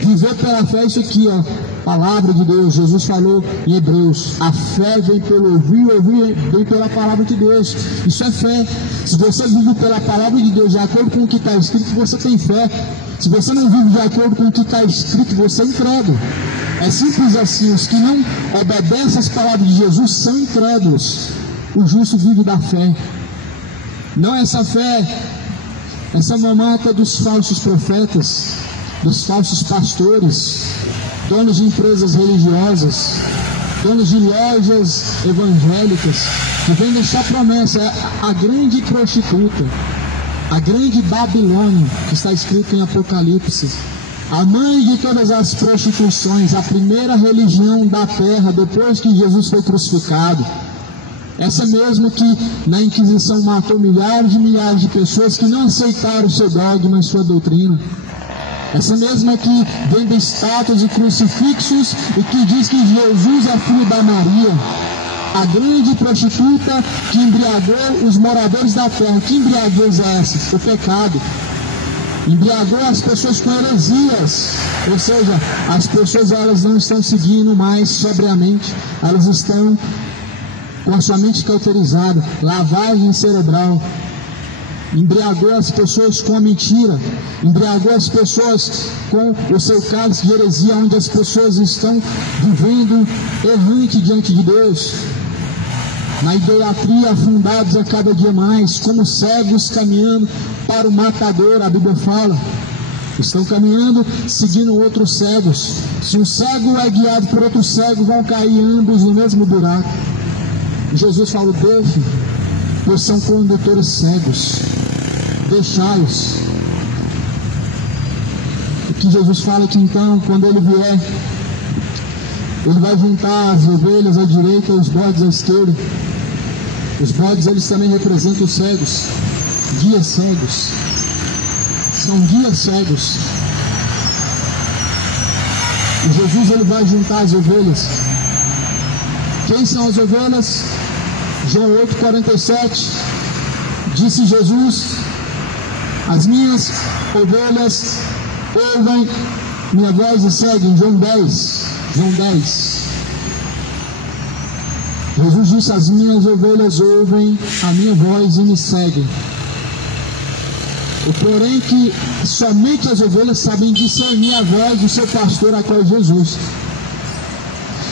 Viver pela fé é isso aqui, ó. Palavra de Deus. Jesus falou em Hebreus: a fé vem pelo ouvir, ouvir vem pela palavra de Deus. Isso é fé. Se você vive pela palavra de Deus, de acordo com o que está escrito, você tem fé. Se você não vive de acordo com o que está escrito, você é incrédulo. É simples assim. Os que não obedecem às palavras de Jesus são incrédulos. O justo vive da fé. Não essa fé, essa mamata dos falsos profetas, dos falsos pastores, donos de empresas religiosas, donos de lojas evangélicas, que vem deixar promessa. A grande prostituta, a grande Babilônia, que está escrito em Apocalipse, a mãe de todas as prostituições, a primeira religião da terra depois que Jesus foi crucificado. Essa mesmo que na Inquisição matou milhares de pessoas que não aceitaram o seu dogma e sua doutrina. Essa mesma que vende estátuas e crucifixos e que diz que Jesus é filho da Maria. A grande prostituta que embriagou os moradores da terra. Que embriaguez é essa? O pecado. Embriagou as pessoas com heresias. Ou seja, as pessoas, elas não estão seguindo mais sobriamente. Elas estão com a sua mente cauterizada, lavagem cerebral. embriagou as pessoas com a mentira, embriagou as pessoas com o seu cálice de heresia, onde as pessoas estão vivendo errante diante de Deus, na idolatria, afundados a cada dia mais, como cegos caminhando para o matador. A Bíblia fala, estão caminhando seguindo outros cegos. Se um cego é guiado por outro cego, vão cair ambos no mesmo buraco. Jesus fala: deixe, pois são condutores cegos, deixai-os. O que Jesus fala aqui então, quando ele vier, ele vai juntar as ovelhas à direita e os bodes à esquerda. Os bodes, eles também representam os cegos, guias cegos. São guias cegos. E Jesus, ele vai juntar as ovelhas. Quem são as ovelhas? João 8,47, disse Jesus: as minhas ovelhas ouvem minha voz e seguem. João 10. Jesus disse: as minhas ovelhas ouvem a minha voz e me seguem. O porém que somente as ovelhas sabem discernir a voz do seu pastor, a qual é Jesus.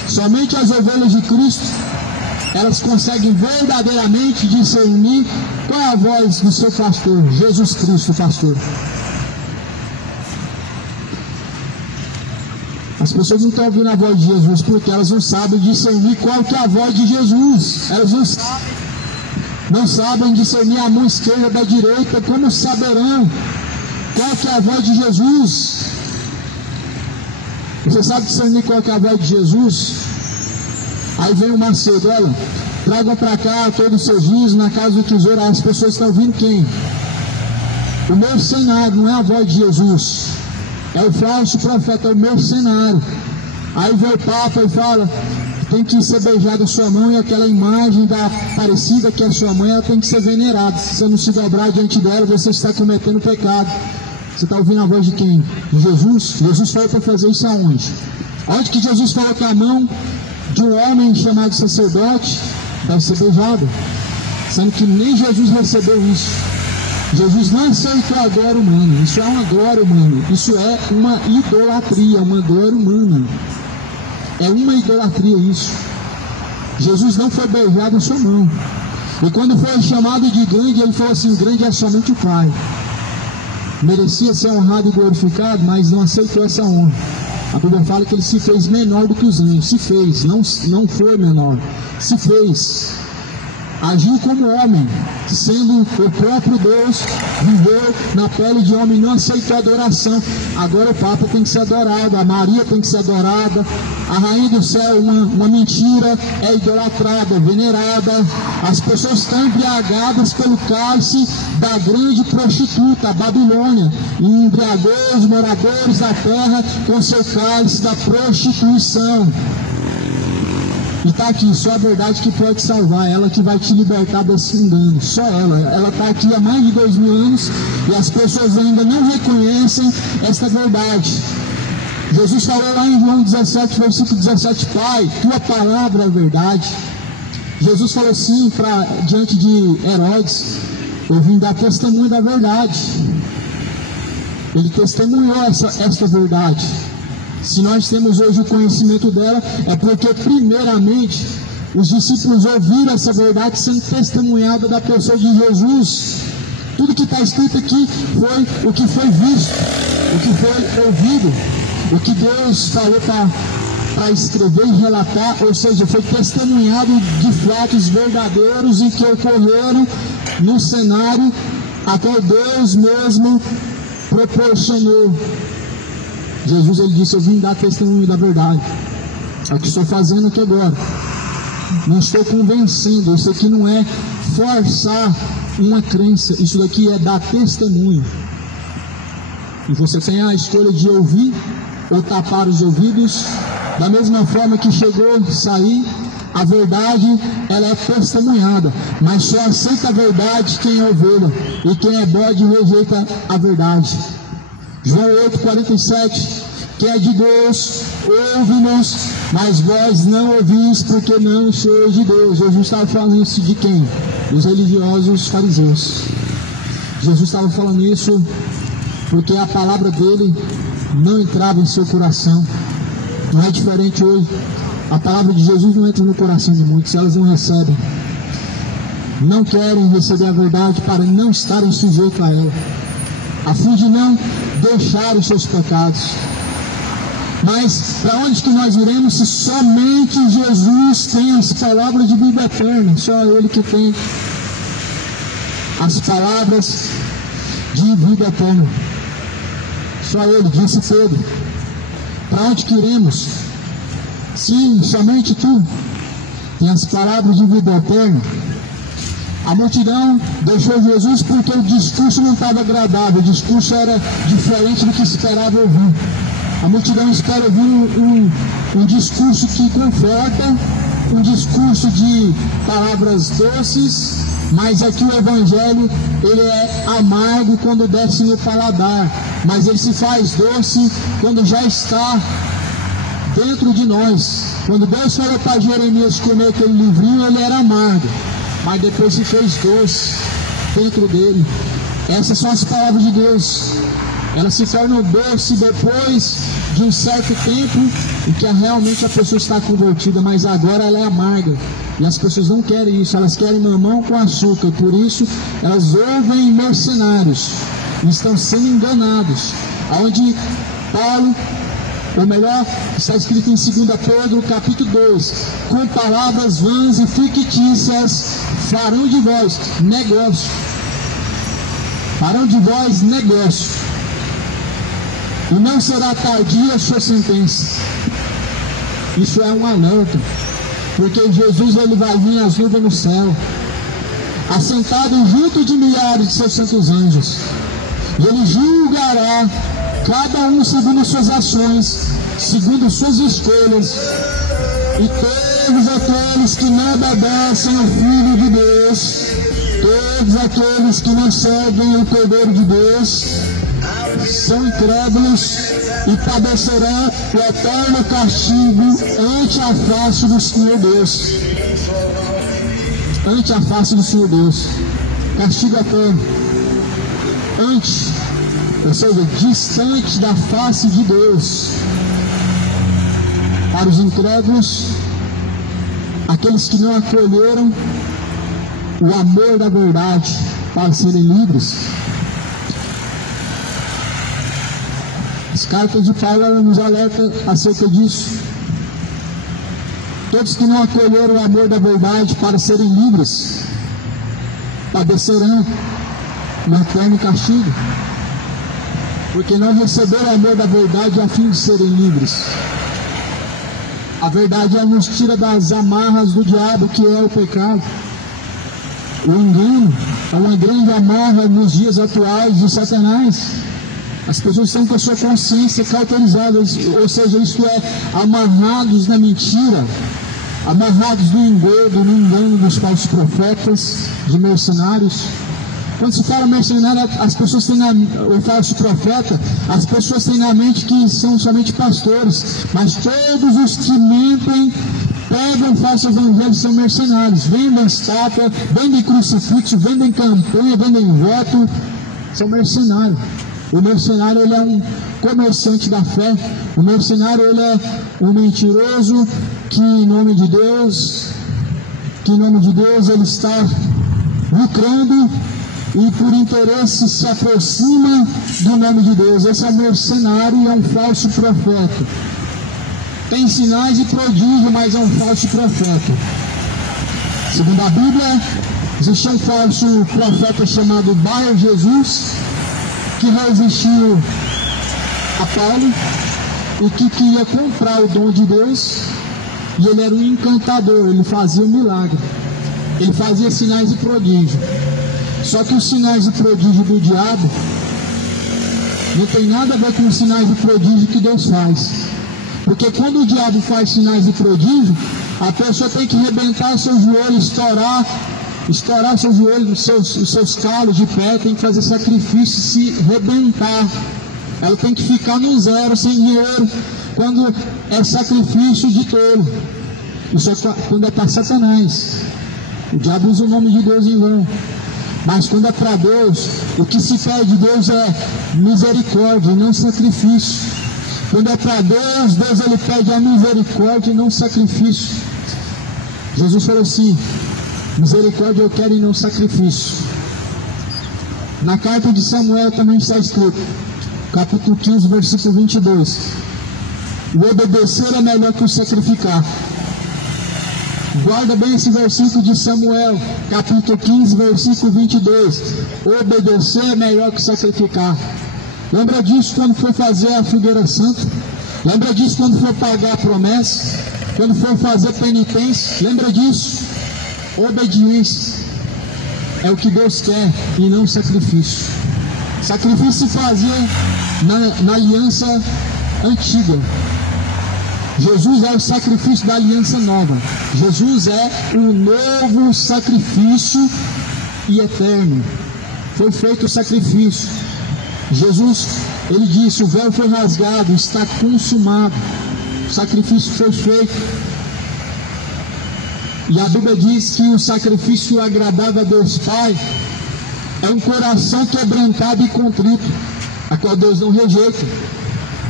Somente as ovelhas de Cristo, elas conseguem verdadeiramente discernir qual é a voz do seu pastor, Jesus Cristo, o pastor. As pessoas não estão ouvindo a voz de Jesus porque elas não sabem discernir qual que é a voz de Jesus. Elas não sabem discernir a mão esquerda da direita. Como saberão qual que é a voz de Jesus? Você sabe discernir qual que é a voz de Jesus? Aí vem o Macedo: olha, tragam para cá todos os seus dias na casa do tesouro. Aí as pessoas estão ouvindo quem? O mercenário, não é a voz de Jesus. É o falso profeta, é o mercenário. Aí vem o Papa e fala: tem que ser beijada a sua mão, e aquela imagem da parecida que é a sua mãe, ela tem que ser venerada. Se você não se dobrar diante dela, você está cometendo pecado. Você está ouvindo a voz de quem? De Jesus? Jesus falou para fazer isso aonde? Onde que Jesus falou que a mão de um homem chamado sacerdote deve ser beijada? Sendo que nem Jesus recebeu isso. Jesus não aceitou a glória humana. Isso é uma glória humana. Isso é uma idolatria, uma glória humana. É uma idolatria isso. Jesus não foi beijado em sua mão. E quando foi chamado de grande, ele falou assim: grande é somente o Pai. Merecia ser honrado e glorificado, mas não aceitou essa honra. A Bíblia fala que ele se fez menor do que os anjos. Se fez, não foi menor. Se fez. Agiu como homem, sendo o próprio Deus, viveu na pele de homem, não aceitou adoração. Agora o Papa tem que ser adorado, a Maria tem que ser adorada, a Rainha do Céu, uma mentira, é idolatrada, venerada. As pessoas estão embriagadas pelo cálice da grande prostituta, a Babilônia, e embriagou os moradores da terra com seu cálice da prostituição. E está aqui, só a verdade que pode salvar, ela que vai te libertar desse engano, só ela está aqui há mais de 2000 anos e as pessoas ainda não reconhecem esta verdade. Jesus falou lá em João 17, versículo 17, Pai, tua palavra é a verdade. Jesus falou assim diante de Herodes: eu vim dar testemunho da verdade. Ele testemunhou esta verdade. Se nós temos hoje o conhecimento dela, é porque primeiramente os discípulos ouviram essa verdade sendo testemunhada da pessoa de Jesus. Tudo que está escrito aqui foi o que foi visto, o que foi ouvido, o que Deus falou para escrever e relatar, ou seja, foi testemunhado de fatos verdadeiros e que ocorreram no cenário a qual Deus mesmo proporcionou. Jesus, ele disse: eu vim dar testemunho da verdade. É o que estou fazendo aqui agora. Não estou convencendo. Isso aqui não é forçar uma crença. Isso daqui é dar testemunho. E você tem a escolha de ouvir ou tapar os ouvidos. Da mesma forma que chegou, sair, a verdade, ela é testemunhada. Mas só aceita a verdade quem é ovelha. E quem é bode rejeita a verdade. João 8,47, que é de Deus, ouve-nos, mas vós não ouvis, porque não sois de Deus. Jesus estava falando isso de quem? Dos religiosos, os fariseus. Jesus estava falando isso porque a palavra dele não entrava em seu coração. Não é diferente hoje. A palavra de Jesus não entra no coração de muitos, elas não recebem. Não querem receber a verdade para não estarem sujeitos a ela, a fim de não deixar os seus pecados. Mas para onde que nós iremos se somente Jesus tem as palavras de vida eterna? Só Ele que tem as palavras de vida eterna. Só Ele, disse Pedro. Para onde que iremos? Sim, somente Tu tem as palavras de vida eterna. A multidão deixou Jesus porque o discurso não estava agradável, o discurso era diferente do que esperava ouvir. A multidão espera ouvir um discurso que conforta, um discurso de palavras doces, mas aqui o Evangelho, ele é amargo quando desce no paladar, mas ele se faz doce quando já está dentro de nós. Quando Deus falou para Jeremias comer aquele livrinho, ele era amargo, mas depois se fez doce dentro dele. Essas são as palavras de Deus. Elas se tornam doce depois de um certo tempo em que realmente a pessoa está convertida, mas agora ela é amarga. E as pessoas não querem isso, elas querem mamão com açúcar. Por isso elas ouvem mercenários e estão sendo enganados. Onde Paulo, ou melhor, está escrito em 2 Pedro capítulo 2: com palavras vãs e fictícias farão de vós negócio. Farão de vós negócio. E não será tardia a sua sentença. Isso é um alerta, porque Jesus, ele vai vir nas nuvens no céu, assentado junto de milhares de seus santos anjos, e ele julgará cada um segundo suas ações, segundo suas escolhas. E todos aqueles que não obedecem ao Filho de Deus, todos aqueles que não seguem o Cordeiro de Deus, são incrédulos e padecerão o eterno castigo ante a face do Senhor Deus. Ante a face do Senhor Deus. Castigo eterno. Ante, ou seja, distante da face de Deus. Para os incrédulos, aqueles que não acolheram o amor da verdade para serem livres. As cartas de Paulo nos alertam acerca disso. Todos que não acolheram o amor da verdade para serem livres padecerão o eterno castigo, porque não receberam o amor da verdade a fim de serem livres. A verdade nos tira das amarras do diabo, que é o pecado. O engano é uma grande amarra nos dias atuais de Satanás. As pessoas estão com a sua consciência cauterizada, ou seja, isto é, amarrados na mentira, amarrados no engodo, no engano dos falsos profetas, de mercenários. Quando se fala mercenário, as pessoas têm o falso profeta, as pessoas têm na mente que são somente pastores, mas todos os que mentem, pegam falso evangelho, são mercenários. Vendem estátua, vendem crucifixo, vendem campanha, vendem voto, são mercenários. O mercenário, ele é um comerciante da fé. O mercenário, ele é um mentiroso que em nome de Deus ele está lucrando e por interesse se aproxima do nome de Deus. Esse é um mercenário e é um falso profeta. Tem sinais e prodígio, mas é um falso profeta. Segundo a Bíblia, existia um falso profeta chamado Bar Jesus, que resistiu a Paulo e que queria comprar o dom de Deus, e ele era um encantador, ele fazia um milagre, ele fazia sinais e prodígio. Só que os sinais e prodígio do diabo não tem nada a ver com os sinais e prodígio que Deus faz, porque quando o diabo faz sinais e prodígio, a pessoa tem que arrebentar seus joelhos, estourar seus joelhos, os seus calos de pé, tem que fazer sacrifício, se rebentar. Ela tem que ficar no zero, sem dinheiro, quando é sacrifício de tolo. Isso é quando é para Satanás. O diabo usa o nome de Deus em vão. Mas quando é para Deus, o que se pede de Deus é misericórdia e não sacrifício. Quando é para Deus, Deus ele pede a misericórdia e não sacrifício. Jesus falou assim: misericórdia eu quero e não sacrifício. Na carta de Samuel também está escrito, capítulo 15, versículo 22. O obedecer é melhor que o sacrificar. Guarda bem esse versículo de Samuel, capítulo 15, versículo 22. Obedecer é melhor que sacrificar. Lembra disso quando for fazer a fogueira santa? Lembra disso quando for pagar a promessa? Quando for fazer penitência? Lembra disso? Obediência é o que Deus quer e não sacrifício. Sacrifício se fazia na aliança antiga. Jesus é o sacrifício da aliança nova. Jesus é o novo sacrifício e eterno. Foi feito o sacrifício. Jesus, ele disse: o véu foi rasgado, está consumado. O sacrifício foi feito. E a Bíblia diz que o sacrifício agradável a Deus Pai é um coração quebrantado e contrito, a qual Deus não rejeita.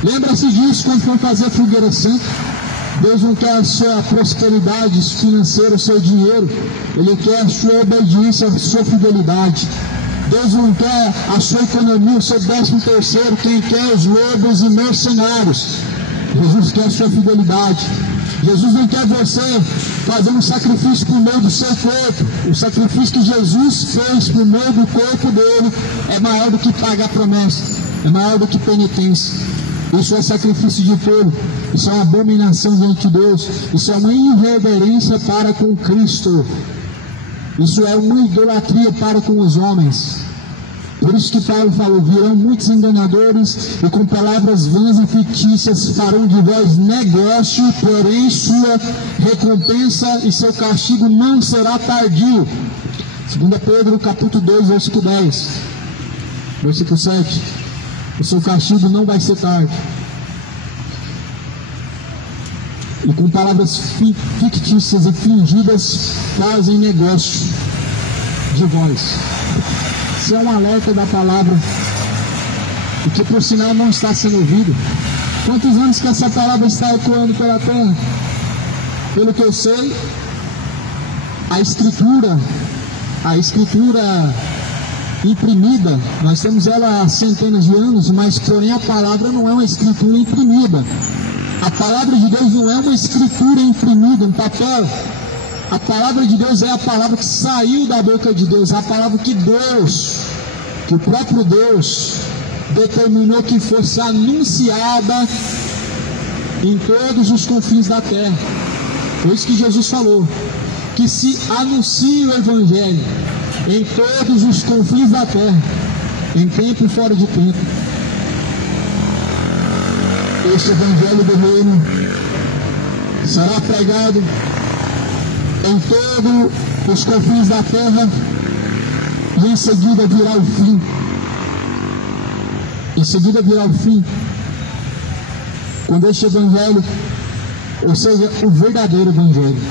Lembra-se disso quando for fazer a fogueira santa. Deus não quer a sua prosperidade financeira, o seu dinheiro. Ele quer a sua obediência, a sua fidelidade. Deus não quer a sua economia, o seu 13º. Quem quer os lobos e mercenários. Jesus quer a sua fidelidade. Jesus não quer você fazer um sacrifício por meio do seu corpo. O sacrifício que Jesus fez por meio do corpo dele é maior do que pagar promessa, é maior do que penitência. Isso é sacrifício de tolo, isso é uma abominação diante de Deus, isso é uma irreverência para com Cristo, isso é uma idolatria para com os homens. Por isso que Paulo falou: virão muitos enganadores e com palavras vãs e fictícias farão de vós negócio, porém sua recompensa e seu castigo não será tardio. 2 Pedro capítulo 2, versículo 10, versículo 7. O seu castigo não vai ser tarde. E com palavras fictícias e fingidas fazem negócio de vós. Isso é um alerta da palavra, e que por sinal não está sendo ouvido. Quantos anos que essa palavra está ecoando pela terra? Pelo que eu sei, a escritura imprimida, nós temos ela há centenas de anos, mas porém a palavra não é uma escritura imprimida. A palavra de Deus não é uma escritura imprimida em papel. A palavra de Deus é a palavra que saiu da boca de Deus, a palavra que o próprio Deus determinou que fosse anunciada em todos os confins da terra. Foi isso que Jesus falou, que se anuncie o Evangelho em todos os confins da terra, em tempo e fora de tempo. Este Evangelho do Reino será pregado em todos os confins da terra, e em seguida virá o fim. Em seguida virá o fim, quando este Evangelho, ou seja, o verdadeiro Evangelho,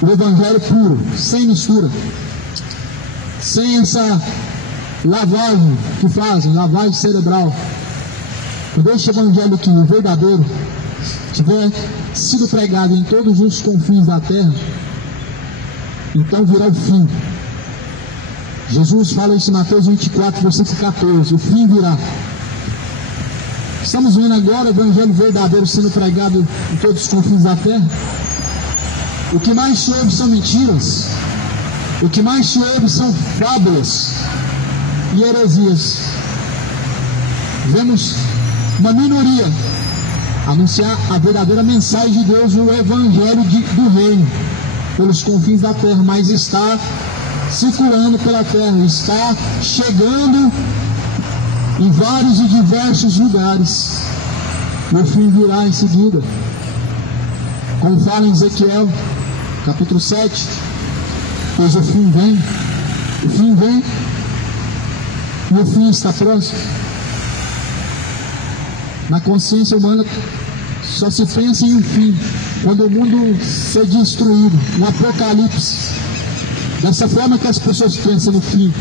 o Evangelho puro, sem mistura, sem essa lavagem que fazem, lavagem cerebral. Quando este Evangelho aqui, o verdadeiro, tiver sido pregado em todos os confins da terra, então virá o fim. Jesus fala isso em Mateus 24, versículo 14, o fim virá. Estamos vendo agora o Evangelho verdadeiro sendo pregado em todos os confins da terra. O que mais se ouve são mentiras, o que mais se ouve são fábulas e heresias. Vemos uma minoria anunciar a verdadeira mensagem de Deus, o Evangelho do Reino, pelos confins da terra, mas está circulando pela terra, está chegando em vários e diversos lugares. O fim virá em seguida, como fala em Ezequiel capítulo 7, pois o fim vem e o fim está próximo. Na consciência humana só se pensa em um fim, quando o mundo ser destruído, um apocalipse. dessa forma que as pessoas pensam no fim.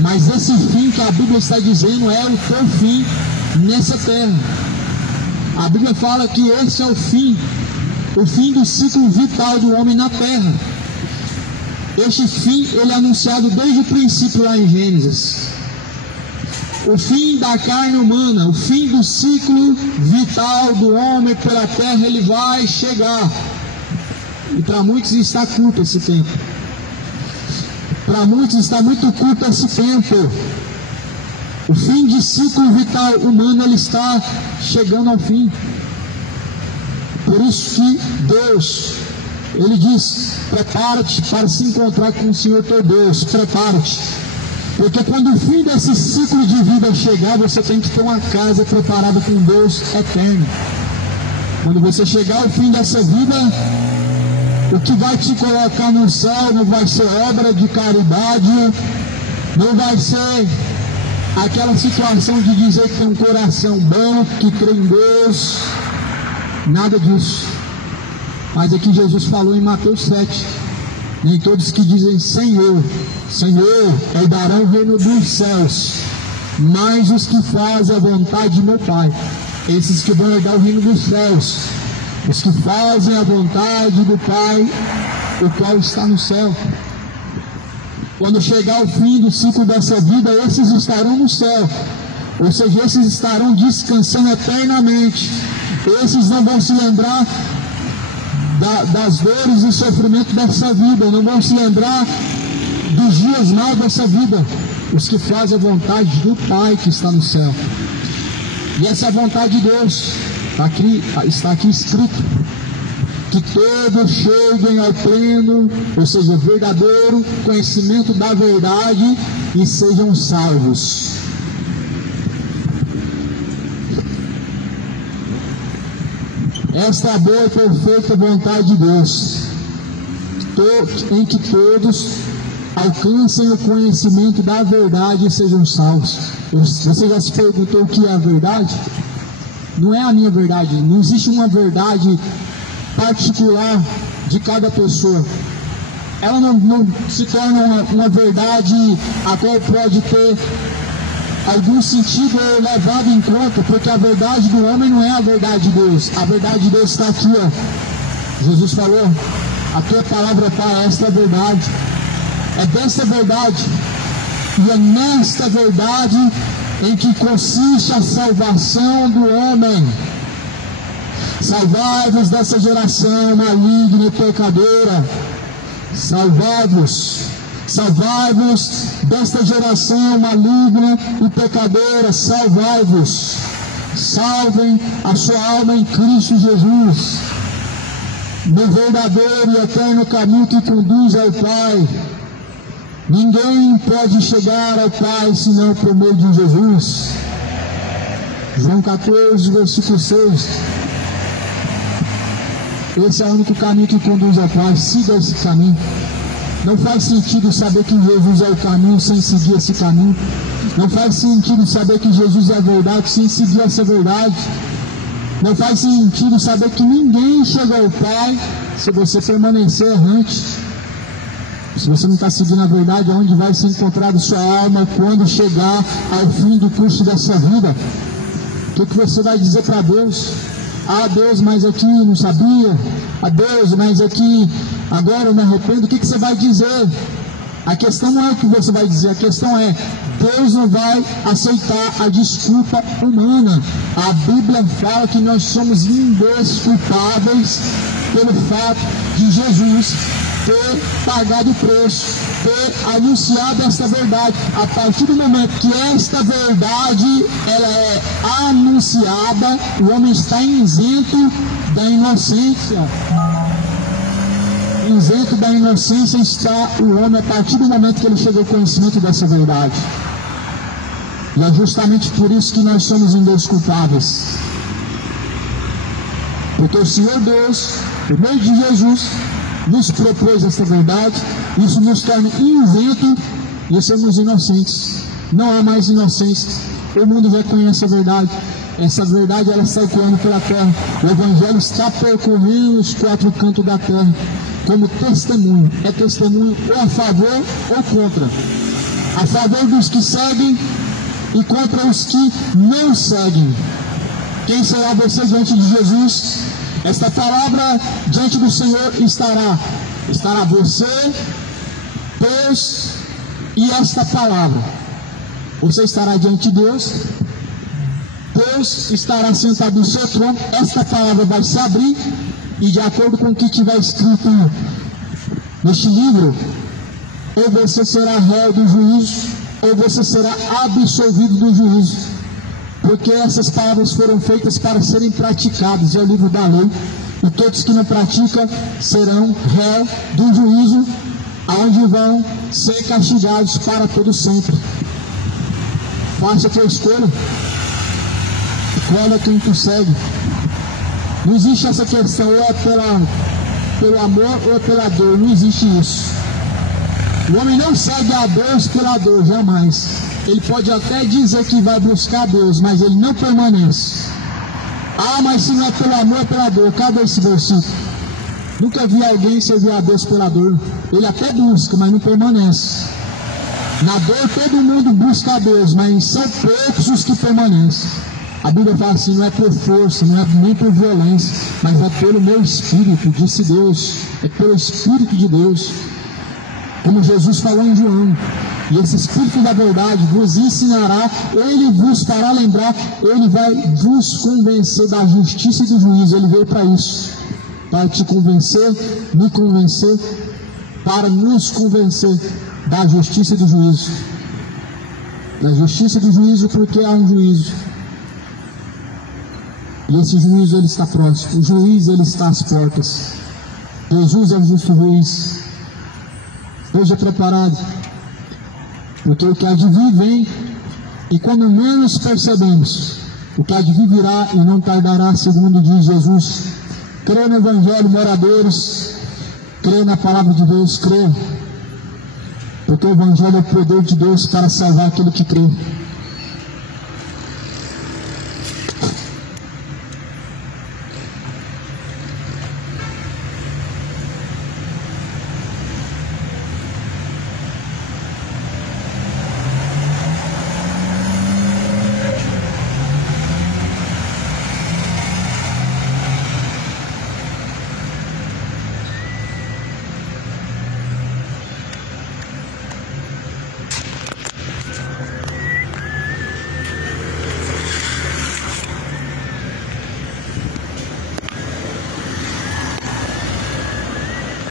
Mas esse fim que a Bíblia está dizendo é o teu fim nessa terra. A Bíblia fala que esse é o fim do ciclo vital do homem na terra. Este fim, ele é anunciado desde o princípio lá em Gênesis. O fim da carne humana, o fim do ciclo vital do homem pela terra, ele vai chegar. E para muitos está curto esse tempo. Para muitos está muito curto esse tempo. O fim de ciclo vital humano, ele está chegando ao fim. Por isso que Deus, ele diz: prepara-te para se encontrar com o Senhor teu Deus. Prepara-te. Porque quando o fim desse ciclo de vida chegar, você tem que ter uma casa preparada com Deus eterno. Quando você chegar ao fim dessa vida, o que vai te colocar no céu não vai ser obra de caridade, não vai ser aquela situação de dizer que tem um coração bom, que crê em Deus, nada disso. Mas aqui Jesus falou em Mateus 7, nem todos que dizem Senhor, Senhor, herdarão o reino dos céus, mas os que fazem a vontade de meu Pai, esses que vão herdar o reino dos céus, os que fazem a vontade do Pai, o qual está no céu. Quando chegar o fim do ciclo dessa vida, esses estarão no céu, ou seja, esses estarão descansando eternamente. Esses não vão se lembrar das dores e sofrimentos dessa vida, não vão se lembrar dos dias maus dessa vida. Os que fazem a vontade do Pai que está no céu. E essa é a vontade de Deus. Está aqui escrito que todos cheguem ao pleno, ou seja, verdadeiro conhecimento da verdade e sejam salvos. Esta é a boa e perfeita vontade de Deus, em que todos alcancem o conhecimento da verdade e sejam salvos. Você já se perguntou o que é a verdade? Não é a minha verdade, não existe uma verdade particular de cada pessoa. Ela não se torna uma verdade a qual pode ter algum sentido levado em conta, porque a verdade do homem não é a verdade de Deus. A verdade de Deus está aqui, ó. Jesus falou: a tua palavra, Pai, esta é a verdade. É desta verdade, e é nesta verdade em que consiste a salvação do homem. Salvai-vos dessa geração maligna e pecadora. Salvai-vos desta geração maligna e pecadora. Salvai-vos. Salvem a sua alma em Cristo Jesus, no verdadeiro e eterno caminho que conduz ao Pai. Ninguém pode chegar ao Pai senão por meio de Jesus. João 14, versículo 6. Esse é o único caminho que conduz ao Pai. Siga esse caminho. Não faz sentido saber que Jesus é o caminho sem seguir esse caminho. Não faz sentido saber que Jesus é a verdade sem seguir essa verdade. Não faz sentido saber que ninguém chega ao Pai se você permanecer errante. Se você não está seguindo a verdade, aonde vai ser encontrada sua alma quando chegar ao fim do curso dessa vida? O que você vai dizer para Deus? Ah, Deus, mas aqui não sabia. Ah, Deus, mas aqui agora eu me arrependo. O que você vai dizer? A questão não é o que você vai dizer, a questão é: Deus não vai aceitar a desculpa humana. A Bíblia fala que nós somos indesculpáveis pelo fato de Jesus ter pagado o preço, ter anunciado esta verdade. A partir do momento que esta verdade ela é anunciada, o homem está isento da inocência. Isento da inocência está o homem a partir do momento que ele chega ao conhecimento dessa verdade. E é justamente por isso que nós somos indesculpáveis. Porque o Senhor Deus, por meio de Jesus, nos propôs esta verdade. Isso nos torna isento de sermos inocentes. Não há mais inocência. O mundo já conhece a verdade. Essa verdade ela está ecoando pela terra. O Evangelho está percorrendo os quatro cantos da terra. como testemunho. É testemunho ou a favor ou contra. A favor dos que seguem e contra os que não seguem. Quem será você diante de Jesus? Esta palavra diante do Senhor estará você, Deus e esta palavra. Você estará diante de Deus, Deus estará sentado no seu trono, esta palavra vai se abrir e de acordo com o que tiver escrito neste livro, ou você será réu do juízo, ou você será absolvido do juízo, porque essas palavras foram feitas para serem praticadas, é o livro da lei, e todos que não praticam serão réu do juízo, aonde vão ser castigados para todo sempre. Faça a tua escolha, escolha quem tu segue. Não existe essa questão, ou é pelo amor ou é pela dor, não existe isso. O homem não segue a Deus pela dor, jamais. Ele pode até dizer que vai buscar Deus, mas ele não permanece. Ah, mas se não é pelo amor, é pela dor. Cadê esse versículo? Nunca vi alguém servir a Deus pela dor. Ele até busca, mas não permanece. Na dor todo mundo busca a Deus, mas são poucos os que permanecem. A Bíblia fala assim, não é por força, não é nem por violência, mas é pelo meu Espírito, disse Deus. É pelo Espírito de Deus. Como Jesus falou em João. E esse Espírito da verdade vos ensinará, ele vos fará lembrar, ele vai vos convencer da justiça e do juízo. Ele veio para isso, para te convencer, me convencer, para nos convencer da justiça e do juízo. Da justiça e do juízo, porque há um juízo. E esse juízo ele está próximo. O juiz ele está às portas. Jesus é o justo juiz. Esteja preparado, porque o que há de vir vem, e quando menos percebemos, o que há de vir virá e não tardará, segundo diz Jesus. Crê no Evangelho, moradores, crê na palavra de Deus, crê, porque o Evangelho é o poder de Deus para salvar aquele que crê.